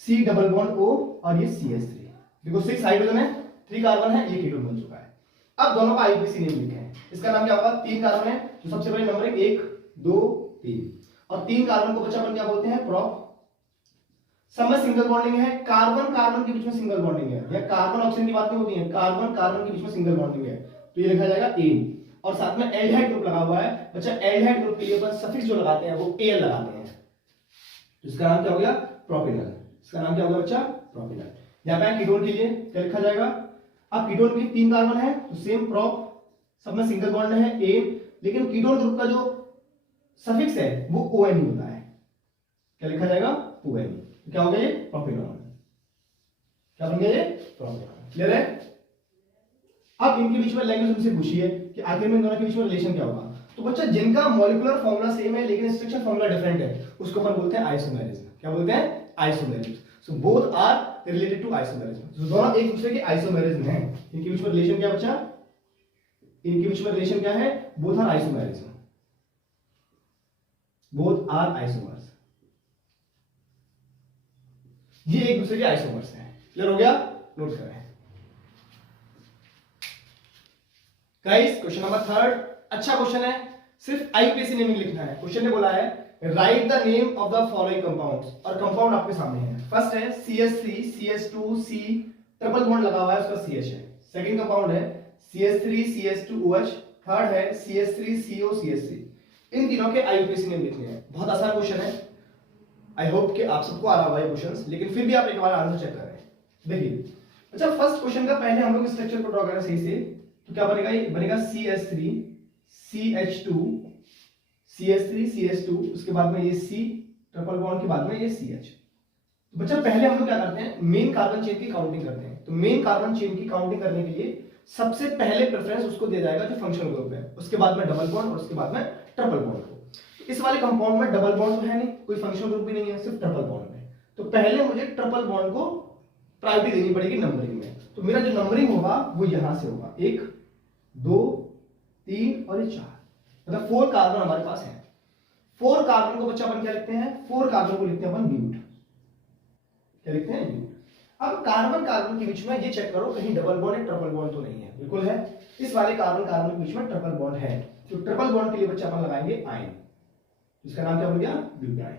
C double bond O और ये CH3। देखो 6 हाइड्रोजन है, 3 कार्बन है, ये कीटोन बन चुका है। अब दोनों का आईपीसी नेम लिखे हैं। इसका नाम क्या होगा, 3 कार्बन है तो सबसे पहले नंबर है 1 2 3 और 3 कार्बन को बच्चा अपन क्या बोलते हैं, प्रोप। सब में सिंगल बॉन्डिंग है, कार्बन कार्बन के बीच में सिंगल बॉन्डिंग है, या कार्बन ऑक्सीजन की बात नहीं होती है, कार्बन कार्बन के बीच में सिंगल बॉन्डिंग है, तो ये लिखा जाएगा A। और साथ में एल्डिहाइड ग्रुप लगा हुआ है बच्चा, एल्डिहाइड ग्रुप के लिए अपन सफिक्स जो लगाते हैं वो Al लगाते हैं, तो इसका नाम क्या हो गया, प्रोपेनॉल। इसका नाम क्या होगा बच्चा, प्रोपेनॉल। यहां पे कीटोन के लिए क्या लिखा जाएगा, अब कीटोन के 3 कार्बन है तो सेम प्रोप, सब में सिंगल बॉन्ड है A, लेकिन कीटोन ग्रुप का जो सफिक्स है वो ON होता है, क्या लिखा जाएगा, ON। क्या हो गया ये, प्रोपेनॉल। क्या बन गया ये, प्रोपेनॉल। क्लियर है? अब इनके बीच में लैंग्वेज हमसे पूछी है कि आखिर में इन दोनों के बीच में रिलेशन क्या होगा। तो बच्चा जिनका मॉलिक्यूलर फॉर्मूला सेम है लेकिन स्ट्रक्चर फॉर्मूला डिफरेंट है उसको अपन बोलते हैं आइसोमेरिज्म। क्या बोलते हैं, isomerism. So both are related to isomerism, तो दोनों एक दूसरे के आइसोमेरिज्म हैं। इनके बीच में रिलेशन क्या बच्चा, इनके बीच में रिलेशन क्या है, both are isomerism, both are isomers. ये एक दूसरे के आइसोमर्स हैं। क्लियर हो गया, नोट करें गाइस। क्वेश्चन नंबर 3 अच्छा क्वेश्चन है, सिर्फ आईपीसी नेमिंग लिखना है। क्वेश्चन ने बोला है right the name of the following compounds, और कंपाउंड आपके सामने है। फर्स्ट है CH3 CH2 C triple bond लगा हुआ है, उसका CH है। सेकंड कंपाउंड है CH3 CH2OH, थर्ड है CH3COCH3। इन तीनों के IUPAC नेम लिखने हैं। बहुत आसान क्वेश्चन है, आई होप कि आप सबको आ रहा होगा ये क्वेश्चंस, लेकिन फिर भी आप एक बार आंसर चेक करें। देखिए अच्छा, फर्स्ट क्वेश्चन का पहले हम लोग स्ट्रक्चर को ड्रॉ करें सही से, तो क्या बनेगा, ये बनेगा CH3 CH2 CH3 CH2, उसके बाद में ये C ट्रिपल बॉन्ड के बाद में ये CH। तो बच्चा पहले हम लोग क्या करते हैं, मेन कार्बन चेन की काउंटिंग करते हैं। तो मेन कार्बन चेन की काउंटिंग करने के लिए सबसे पहले प्रेफरेंस उसको दिया जाएगा जो फंक्शनल ग्रुप है, उसके बाद में डबल बॉन्ड और उसके बाद में ट्रिपल बॉन्ड को। तो इस वाले कंपाउंड में डबल बॉन्ड तो है नहीं, कोई फंक्शनल ग्रुप भी नहीं है, सिर्फ ट्रिपल बॉन्ड है। तो पहले मुझे ट्रिपल बॉन्ड को प्रायोरिटी देनी पड़ेगी नंबरिंग में। तो मेरा जो नंबरिंग होगा वो यहां से होगा, 1 2 3 और ये 4, मतलब 4 कार्बन हमारे पास है। 4 कार्बन को बच्चा अपन क्या लिखते हैं, 4 कार्बन को लिखते हैं अपन ब्यूट। क्या लिखते हैं, ब्यूट। अब कार्बन कार्बन के बीच में ये चेक करो कहीं डबल बॉन्ड है, ट्रिपल बॉन्ड तो नहीं है, बिल्कुल है। इस वाले कार्बन कार्बन के बीच में ट्रिपल बॉन्ड है, तो ट्रिपल बॉन्ड के लिए बच्चा अपन लगाएंगे आयन। इसका नाम क्या बन गया, ब्यूटाइन।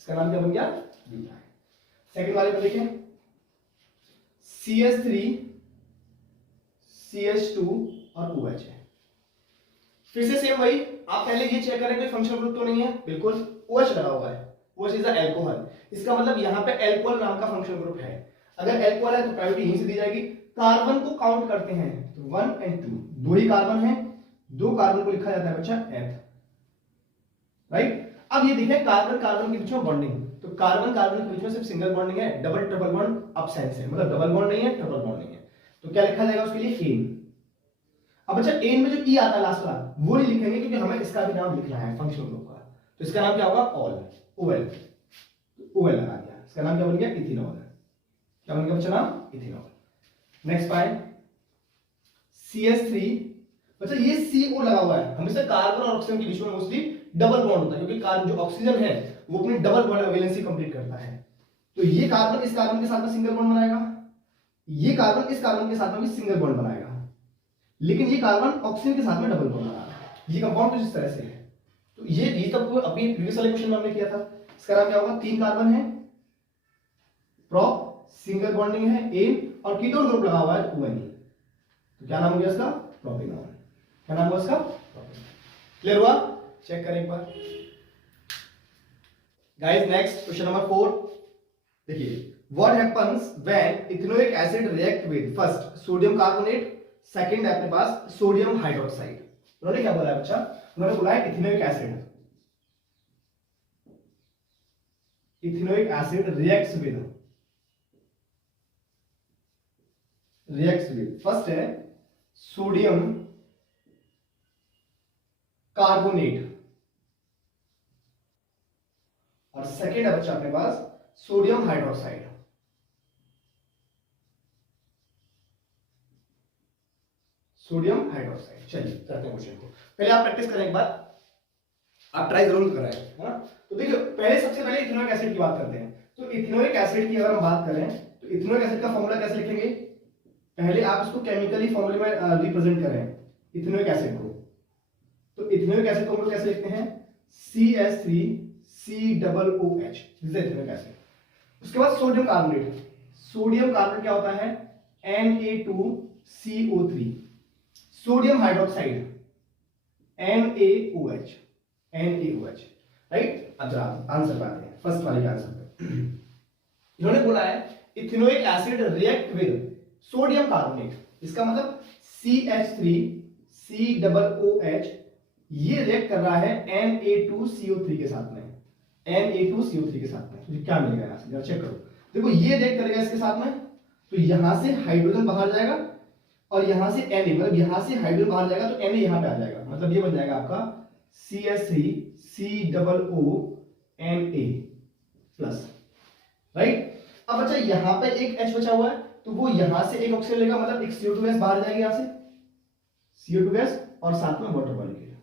इसका नाम क्या बन गया, ब्यूटाइन। सेकंड वाले पर देखें, CH3 CH2 और OH है। फिर से सेम वही, आप पहले ये चेक करें कोई फंक्शनल ग्रुप तो नहीं है, बिल्कुल OH लगा हुआ है, OH इज अल्कोहल। इसका मतलब यहाँ पे अल्कोहल नाम का फंक्शनल ग्रुप है। अगर अल्कोहल है तो प्रायोरिटी यहीं से दी जाएगी। कार्बन को काउंट करते हैं तो 1 और 2, दो ही कार्बन है, 2 कार्बन को लिखा जाता है बच्चा एथ, राइट। अब ये देखिए कार्बन कार्बन के बीच में बॉन्डिंग, तो कार्बन कार्बन के बीच में सिर्फ सिंगल बॉन्डिंग है, डबल ट्रिपल बॉन्ड अब्सेंस है, मतलब डबल बॉन्ड नहीं है, ट्रिपल बॉन्ड नहीं है। तो क्या लिखा जाएगा उसके लिए, एन। अब बच्चा एन में जो ई आता है लास्ट वाला वो नहीं लिखेंगे, क्योंकि हमें इसका भी नाम लिखना है फंक्शनल ग्रुप का। तो इसका नाम क्या होगा, ऑल, ओएल, ओएल लगा दिया। इसका नाम क्या बन गया, इथेनॉल। क्या बन गया बच्चा नाम, इथेनॉल। नेक्स्ट पाए CH3, बच्चा ये CO लगा हुआ है। हमेशा कार्बन और ऑक्सीजन के बीच में मोस्टली डबल बॉन्ड होता है, क्योंकि कार्बन जो ऑक्सीजन है वो अपनी डबल बॉन्ड वैलेंसी कंप्लीट करता है। तो ये कार्बन इस कार्बन के साथ में सिंगल बॉन्ड बनाएगा, ये कार्बन इस कार्बन के साथ में भी सिंगल बॉन्ड बनाएगा, लेकिन ये कार्बन ऑक्सीजन के साथ में डबल बॉन्ड बना रहा है। ये कंपाउंड कुछ इस तरह से है। तो ये तब अभी प्रीवियस वाले क्वेश्चन में हमने किया था। इसका नाम क्या होगा, 3 कार्बन है, प्रोप, सिंगल बॉन्डिंग है एन, और कीटोन ग्रुप लगा हुआ है ONE। तो क्या नाम हो गया इसका, प्रोपेनॉल। क्या नाम हुआ इसका, क्लियर हुआ, चेक करें एक बार गाइस। नेक्स्ट क्वेश्चन नंबर 4 देखिए, what happens when ethanoic acid react with first sodium carbonate, second है अपने पास सोडियम हाइड्रोक्साइड। उन्होंने क्या बोला है बच्चा, उन्होंने बोला है ethanoic acid, ethanoic acid reacts with first है सोडियम कार्बोनेट और सेकेंड है बच्चा अपने पास सोडियम हाइड्रोक्साइड। Sodium hydroxide. चलिए करते हैं क्वेश्चन को, पहले आप प्रैक्टिस करें एक बार, आप ट्राई जरूर कराएं, है ना। तो देखिए पहले सबसे पहले इथेनोइक एसिड की बात करते हैं। तो इथेनोइक एसिड की अगर हम बात करें तो इथेनोइक एसिड का फॉर्मूला कैसे लिखेंगे, पहले आप इसको केमिकली फॉर्मूले में रिप्रेजेंट करें इथेनोइक एसिड को। तो इथेनोइक एसिड को हम लोग कैसे लिखते हैं, CH3COOH, this is ethanoic acid. उसके बाद सोडियम कार्बोनेट, सोडियम कार्बोनेट क्या होता है, Na2CO3, sodium hydroxide NaOH, right. अब जरा आंसर पाते हैं फर्स्ट वाले के आंसर पे। इन्होंने बोला है ethanoic acid react with sodium carbonate, इसका मतलब CH3COOH ये रिएक्ट कर रहा है Na2CO3 के साथ में, Na2CO3 के साथ में। तो क्या मिलेगा यहां से, जरा चेक करो। देखो ये रिएक्ट करेगा इसके साथ में, तो यहां से हाइड्रोजन बाहर जाएगा और यहां से Na, मतलब यहां से हाइड्रोजन बाहर जाएगा तो Na यहां पे आ जाएगा, मतलब ये बन जाएगा आपका CH3COONA प्लस, राइट। अब बच्चा यहां पे एक H बचा हुआ है, तो वो यहां से एक ऑक्सीजन लेगा, मतलब एक CO2 गैस बाहर जाएगी यहां से, CO2 गैस, और साथ में वाटर मॉलिक्यूल,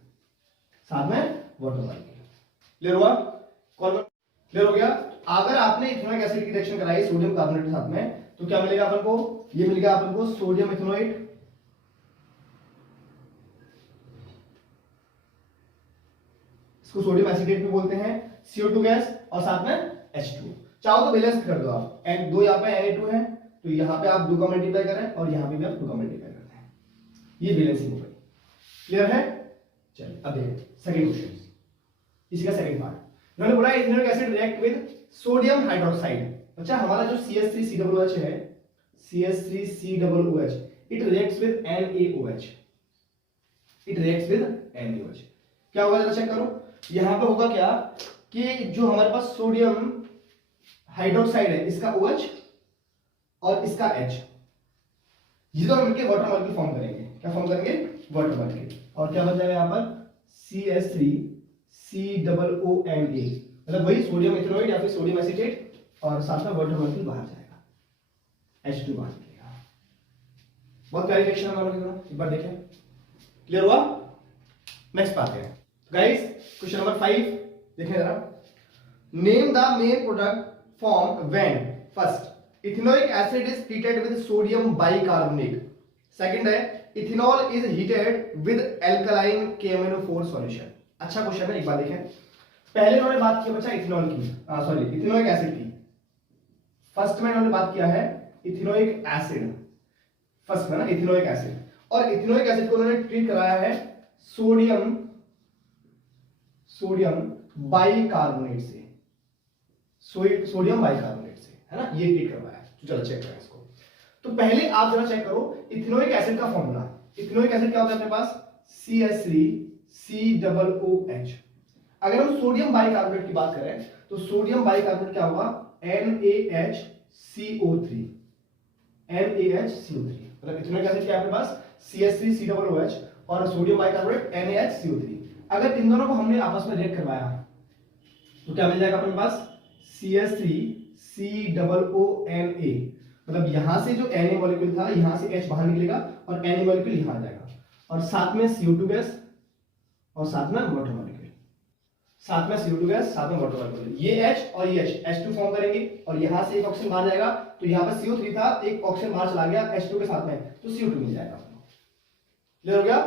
साथ में वाटर मॉलिक्यूल। क्लियर हुआ, कौन क्लियर हो गया। अगर आपने इथेनोइक एसिड की रिएक्शन कराई सोडियम कार्बोनेट के साथ में, तो क्या मिलेगा अपन को, ये मिलेगा अपन को सोडियम इथेनोइड, इसको सोडियम एसिटेट भी बोलते हैं, CO2 गैस और साथ में H2। चाहो तो बैलेंस कर दो आप, एंड दो यहाँ पे Na2 है, तो यहाँ पे आप 2 का मल्टीप्लाई करें और यहाँ पे भी आप 2 का मल्टीप्लाई करते हैं, ये बैलेंसिंग हो गई। क्लियर है? चलिए अब देखिए सेकंड क्वेश्चन, इसका सेकंड पार्ट। इन्होंने बोला ethanoic acid react with sodium hydroxide. अच्छा हमारा जो CH3COOH है, CH3COOH, it reacts with NaOH, it reacts with NaOH। क्या होगा जरा चेक करो, यहां पे होगा क्या कि जो हमारे पास सोडियम हाइड्रोक्साइड है इसका OH और इसका H, ये दोनों मिलकर वाटर मॉलिक्यूल फॉर्म करेंगे। क्या फॉर्म करेंगे? Water molecule. और क्या बन जाएगा यहाँ पर CH3COONA, मतलब वही सोडियम इथेनॉइड या फिर सोडियम एसीटेट, और साथ में वाटर मॉलिक्यूल बाहर जाएगा, H2 बाहर निकलेगा। बहुत प्यारी रिएक्शन है दोनों, एक बार देखें। क्लियर हुआ? नेक्स्ट बात है गाइस, क्वेश्चन नंबर 5 देखें जरा। Name the main product form when first ethanoic acid is treated with sodium bicarbonate, second है ethanol is heated with alkaline KMnO4 solution. अच्छा क्वेश्चन है, एक बार देखें। पहले उन्होंने बात की बच्चा इथेनॉल की, सॉरी इथेनोइक एसिड की। फर्स्ट में उन्होंने बात किया है इथेनोइक एसिड, फर्स्ट में ना इथेनोइक एसिड, और इथेनोइक एसिड को उन्होंने ट्रीट कराया है सोडियम बाइकार्बोनेट से, सोडियम बाइकार्बोनेट से, है ना, ये ट्रीट करवाया है। तो चलो चेक करें इसको। तो पहले आप जरा चेक करो इथेनोइक एसिड का फॉर्मूला। इथेनोइक एसिड क्या होता है अपने पास? CH3COOH। अगर हम सोडियम बाइकार्बोनेट की बात करें तो सोडियम बाइकार्बोनेट क्या होगा? NaHCO3, NaHCO3। मतलब इथेनोइक एसिड क्या है अपने पास? CH3COOH और सोडियम बाइकार्बोनेट NaHCO3। अगर इन दोनों को हमने आपस में रिएक्ट करवाया तो क्या मिल जाएगा अपने पास? CH3COONA, मतलब यहां से जो Na मॉलिक्यूल था यहां से H बाहर निकलेगा और Na मॉलिक्यूल यहां आ जाएगा, और साथ में CO2 गैस और साथ में वाटर मॉलिक्यूल, साथ में CO2 गैस साथ में वाटर मॉलिक्यूल, ये H और ये H2 फॉर्म करेंगे, और यहां से एक ऑक्सीजन बाहर जाएगा, तो यहां पर CO3 था, एक ऑक्सीजन बाहर चला गया H2 के साथ में, तो CO2 मिल जाएगा। क्लियर हो गया?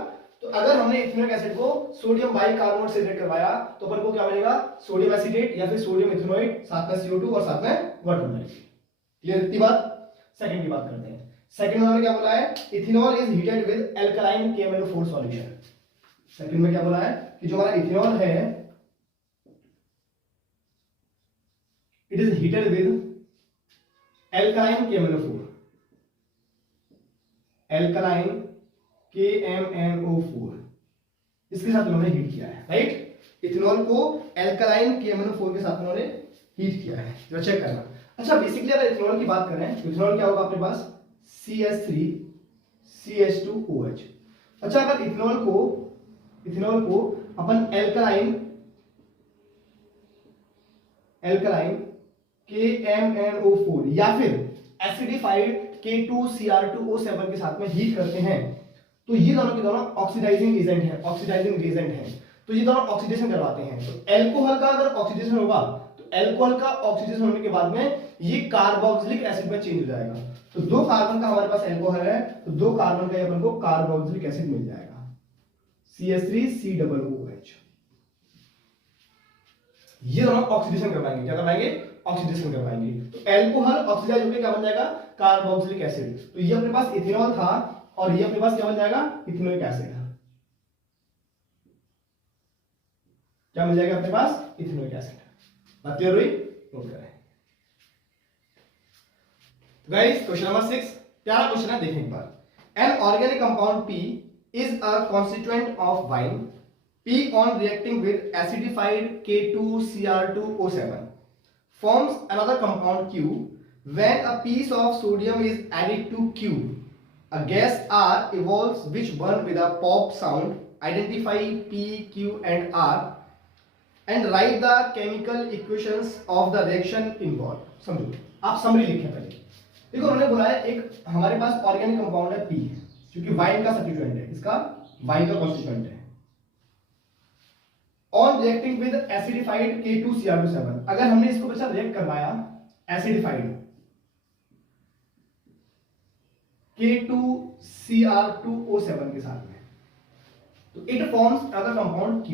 तो अगर हमने इथेनोइक एसिड को सोडियम बाइकार्बोनेट से रिएक्ट करवाया तो अपन को क्या मिलेगा? सोडियम एसीटेट या फिर सोडियम इथेनोइड, साथ में CO2 और साथ में वाटर मॉलिक्यूल। क्लियर इतनी बात? सेकंड की बात करते हैं। सेकंड में उन्होंने क्या बोला है? Ethanol is heated with alkaline KMnO4 solution. Second में क्या बोला है कि जो हमारा इथेनॉल है it is heated with alkaline KMnO4, alkaline KMnO4, इसके साथ उन्होंने हीट किया है, राइट? इथेनॉल को एल्कलाइन KMnO4 के साथ उन्होंने हीट किया है, जो चेक करना। अच्छा बेसिकली अगर इथेनॉल की बात करें तो इथेनॉल क्या होगा अपने पास? CH3CH2OH। अच्छा अगर इथेनॉल को अपन एल्कलाइन KMnO4 या फिर एसिडिफाइड K2Cr2O7 के साथ में हीट करते हैं तो ये दोनों के दोनों ऑक्सीडाइजिंग एजेंट हैं, तो ये दोनों ऑक्सीडेशन करवाते हैं। तो एल्कोहल का अगर ऑक्सीडेशन होगा तो एल्कोहल का ऑक्सीडेशन होने के बाद में ये कार्बोक्सिलिक एसिड में चेंज हो जाएगा। तो 2 कार्बन का हमारे पास एल्कोहल है, तो 2 कार्बन का अपन को कार्बोक्सिलिक एसिड मिल जाएगा, CH3COOH। ये दोनों ऑक्सीडेशन करवाएंगे, क्या करवाएंगे? ऑक्सीडेशन करवाएंगे। तो एल्कोहल ऑक्सीडाइज होकर क्या बन जाएगा? Carboxylic acid. तो ये अपने पास इथेनॉल था और ये अपने पास क्या बन जाएगा? Ethanoic acid. क्या मिल जाएगा अपने पास? Ethanoic acid. बात क्लियर हुई? नोट करें गाइस। क्वेश्चन नंबर 6 प्यारा क्वेश्चन है, देखें एक बार। An organic compound P is a constituent of wine. P on reacting with acidified K2Cr2O7 forms another compound Q. When a piece of sodium is added to Q, a gas R evolves which burn with a pop sound. Identify P, Q and R and write the chemical equations of the reaction involved. समझो, आप summary लिखें पहले। देखो उन्होंने बोला है एक हमारे पास ऑर्गेनिक कंपाउंड है P, जो कि वाइन का सब्स्टिट्यूएंट है, इसका वाइन का कॉन्स्टिट्यूएंट है। On reacting with acidified K2Cr2O7, अगर हमने इसको बच्चा रिएक्ट करवाया एसिडिफाइड K2Cr2O7 के साथ में, तो it forms other compound Q।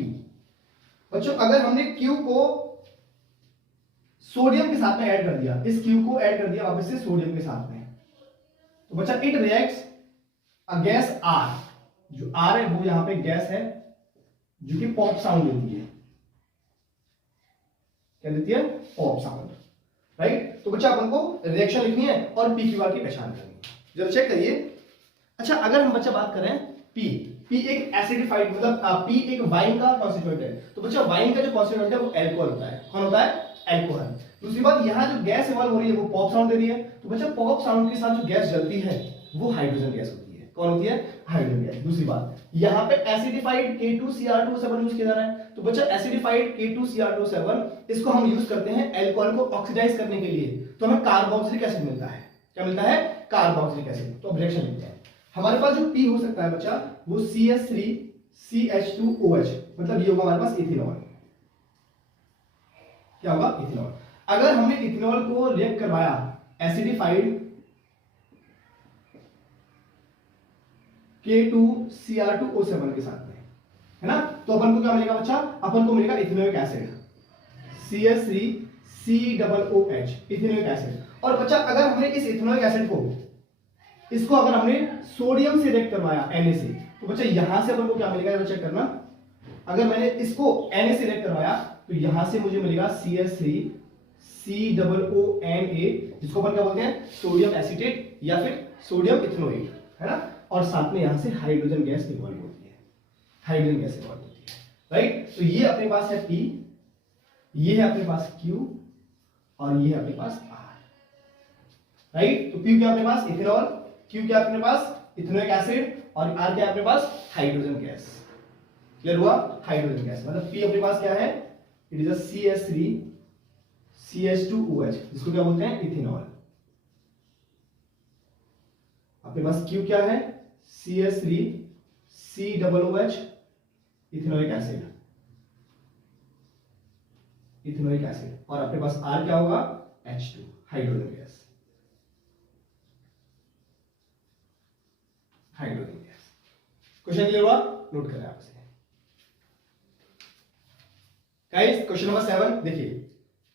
बच्चों अगर हमने Q को सोडियम के साथ में ऐड कर दिया, इस Q को ऐड कर दिया वापस से सोडियम के साथ में, तो बच्चा it reacts a gas R, जो आर है वो यहां पे गैस है जो कि पॉप साउंड देती है। क्या देती है? Pop sound, right. तो बच्चा अपन को रिएक्शन लिखनी है और पी क्यू आर की पहचान करनी है। जब चेक करिए। अच्छा, अगर हम बच्चा बात करें पी, पी एक एसिडिफाइड मतलब पी एक वाइन का कॉन्स्टिट्यूएंट है। तो बच्चा वाइन का जो कॉन्स्टिट्यूएंट है वो अल्कोहल होता है। कौन होता है? अल्कोहल। दूसरी बात, यहाँ जो गैस इवॉल्व हो रही है वो पॉप साउंड दे रही है। तो बच्चा पॉप साउंड के साथ जो गैस जलती है वो हाइड्रोजन गैस होती है। कौन होती है? Hydrogen gas. दूसरी बात, यहाँ पे एसिडिफाइड K2Cr2O7 यूज किया जा रहा है। तो बच्चा एसिडिफाइड K2Cr2O7 इसको हम यूज करते हैं अल्कोहल को ऑक्सीडाइज करने के लिए। तो हमें कार्बोक्सिलिक एसिड मिलता है। क्या मिलता है? Carboxylic acid. तो अब रिएक्शन लिखते हैं। हमारे पास जो P हो सकता है बच्चा वो CH3CH2OH, मतलब ये होगा हमारे पास इथेनॉल। क्या होगा? इथेनॉल। अगर हमने इथेनॉल को रिएक्ट करवाया एसिडिफाइड K2Cr2O7 के साथ में, है ना, तो अपन को क्या मिलेगा बच्चा? अपन को मिलेगा ethanoic acid CH3COOH, ethanoic acid. और बच्चा अगर हमने इस इथेनोइक एसिड को इसको अगर हमने सोडियम से रिएक्ट करवाया Na से, तो बच्चा यहां से अपन को क्या मिलेगा? चेक करना। अगर मैंने इसको Na से रिएक्ट करवाया तो यहां से मुझे मिलेगा CH3COONA, जिसको अपन क्या बोलते हैं? सोडियम एसीटेट या फिर सोडियम इथेनोएट, है ना। और साथ में यहां से हाइड्रोजन गैस इवॉल्व होती है। हाइड्रोजन गैस इवॉल्व होती है, राइट। तो ये अपने पास है P, ये है अपने पास Q और ये है अपने पास R, राइट। तो P क्या अपने पास? इथेनॉल। Q क्या अपने पास? Ethanoic acid. और R क्या अपने पास? Hydrogen gas. क्लियर हुआ? हाइड्रोजन गैस मतलब P अपने पास क्या है? इट इज अ CH3CH2OH, जिसको क्या बोलते हैं? इथेनॉल। अपने पास Q क्या है? CH3COOH, ethanoic acid. Ethanoic acid. और अपने पास R क्या होगा? H2, hydrogen gas. Hydrogen gas. Question clear हुआ? नोट करें आपसे। गाइस, क्वेश्चन नंबर 7 देखिए।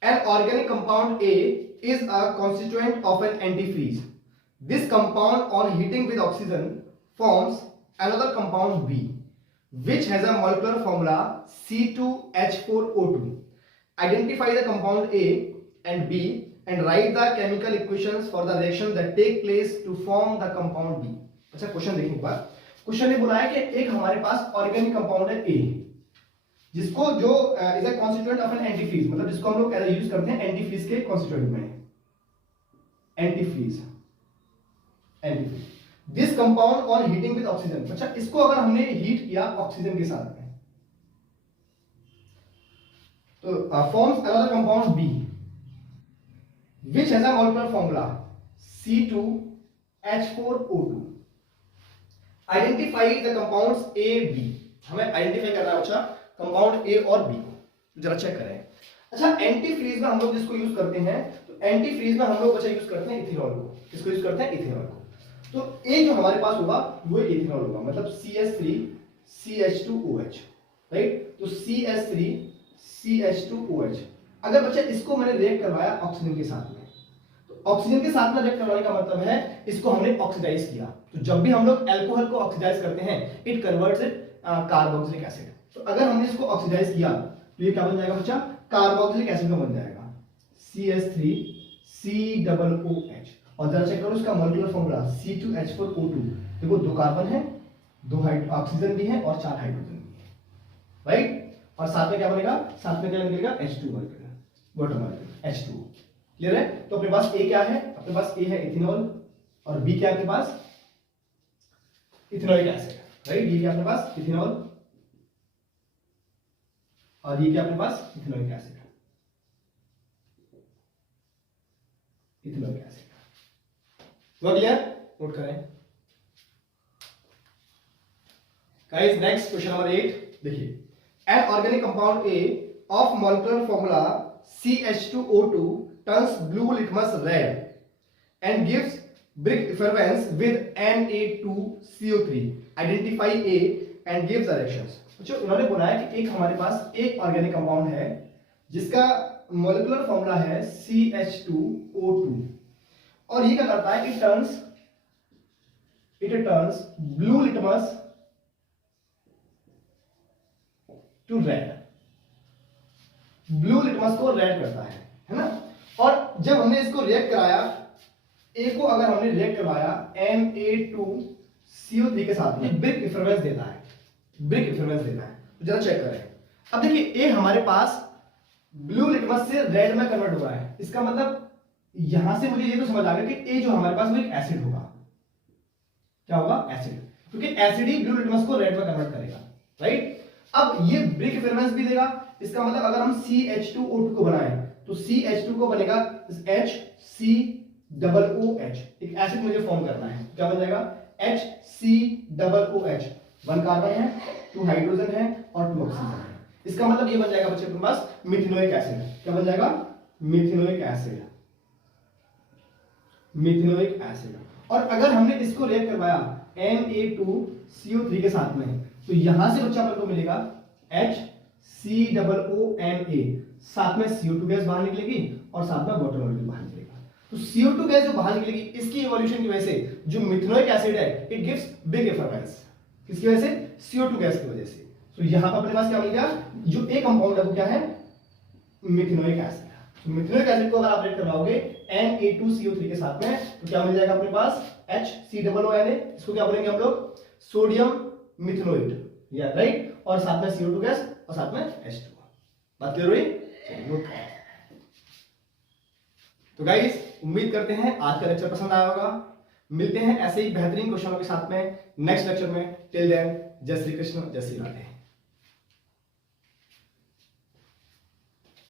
An organic compound A is a constituent of an antifreeze. This compound on heating with oxygen forms another compound B, which has a molecular formula C2H4O2. Identify the compound A and B and write the chemical equations for the reaction that take place to form the compound B. अच्छा, question देखने के बाद question ने बोला है कि एक हमारे पास ऑर्गेनिक कंपाउंड है A, जिसको जो is a constituent of an antifreeze, मतलब जिसको हम लोग यूज करते हैं एंटीफ्रीज के कॉन्स्टिट्यूएंट में। Antifreeze, antifreeze. This compound on heating with oxygen. अच्छा, इसको अगर हमने हीट किया ऑक्सीजन के साथ में तो forms another compound B, which has a molecular formula C2H4O2. Identify the compounds A, B. हमें आइडेंटिफाई करना है बच्चा कंपाउंड A और B को। जरा चेक करें। अच्छा, एंटी फ्रीज में हम लोग जिसको यूज करते हैं, तो एंटी फ्रीज में हम लोग बच्चा यूज करते हैं इथेनॉल को। किसको यूज करते हैं? इथेनॉल को। तो A जो हमारे पास होगा वो इथेनॉल होगा, मतलब CH3CH2OH, राइट। तो CH3CH2OH। अगर बच्चा इसको मैंने रिएक्ट करवाया ऑक्सीजन के साथ में, तो ऑक्सीजन के साथ में रिएक्ट करवाने का मतलब है इसको हमने ऑक्सीडाइज किया। तो जब भी हम लोग अल्कोहल को ऑक्सीडाइज करते हैं it converts it carboxylic acid. तो अगर हमने इसको ऑक्सीडाइज किया तो ये क्या बन जाएगा बच्चा? कार्बोक्सिलिक एसिड में बन जाएगा CH3COOH। और जरा चेक करो इसका मॉलिक्यूलर फॉर्मूला C2H4O2। देखो, 2 कार्बन है, 2 ऑक्सीजन भी है और 4 हाइड्रोजन भी है, राइट। और साथ में क्या बनेगा? साथ में क्या निकलेगा? H2 molecule, water molecule H2। Clear है? तो अपने पास A क्या है? अपने पास A है इथेनॉल और B क्या है अपने पास? Ethanoic acid, right. ये क्या अपने पास? इथेनॉल और ये क्या अपने पास? Ethanoic acid. Ethanoic acid. हुआ क्लियर? नोट करें गाइस। नेक्स्ट क्वेश्चन नंबर 8 देखिए। An organic compound A of molecular formula CH2O2 turns blue litmus red and gives brick effervescence with Na2CO3. Identify A and give the reactions. बच्चों, उन्होंने बोला है कि एक हमारे पास एक ऑर्गेनिक कंपाउंड है जिसका मॉलिक्यूलर फॉर्मूला है CH2O2 और ये क्या करता है? It turns blue litmus to red, blue litmus को रेड करता है ना। और जब हमने इसको रिएक्ट कराया, ए को अगर हमने रिएक्ट करवाया Na2CO3 के साथ में, ब्रिक इफेरेंस देता है, ब्रिक इफेरेंस देता है। तो जरा चेक करें। अब देखिए ए हमारे पास ब्लू लिटमस से रेड में कन्वर्ट हो रहा है, इसका मतलब यहां से मुझे ये तो समझ आ गया कि ए जो हमारे पास वो एक एसिड होगा। क्या होगा? एसिड, क्योंकि एसिड ही ब्लू लिटमस को रेड में कन्वर्ट करेगा, राइट। अब ये ब्रिक इफेरेंस भी देगा, इसका मतलब अगर हम CH2O2 को बनाएं तो CH2 को बनेगा HCOOH, एक एसिड मुझे फॉर्म करना है, क्या बन जाएगा? HCOOH, 1 कार्बन है, 2 हाइड्रोजन है और 2 ऑक्सीजन है। इसका मतलब ये बन जाएगा बच्चे अपने पास मिथेनोइक एसिड। क्या बन जाएगा? Methanoic acid, methanoic acid. और अगर हमने इसको रिएक्ट करवाया Na2CO3 के साथ में, तो यहां से बच्चा अपन को मिलेगा HCOONA, साथ में CO2 गैस बाहर निकलेगी और साथ में वाटर मॉलिक्यूल बाहर निकलेगा। तो CO2 गैस जो बाहर निकलेगी, इसकी इवोल्यूशन की वजह से जो मिथेनोइक एसिड है, इट गिव्स बिग इफेरेंस। किसकी वजह से? CO2 गैस की वजह से। तो यहां पर अपने पास क्या मिल गया? जो ए कंपाउंड है वो क्या है? Methanoic acid. तो मिथेनोइक एसिड को अगर आप रिएक्ट करवाओगे Na2CO3 के साथ में, तो क्या मिल जाएगा अपने पास? HCOONA, इसको क्या बोलेंगे हम लोग? सोडियम मिथेनोइड, या राइट। और साथ में CO2 गैस और साथ में H2। बात क्लियर हुई? तो गाइस, उम्मीद करते हैं आज का लेक्चर पसंद आया होगा। मिलते हैं ऐसे ही बेहतरीन क्वेश्चनों के साथ में नेक्स्ट लेक्चर में। टिल देन, जय श्री कृष्ण, जय श्री राधे।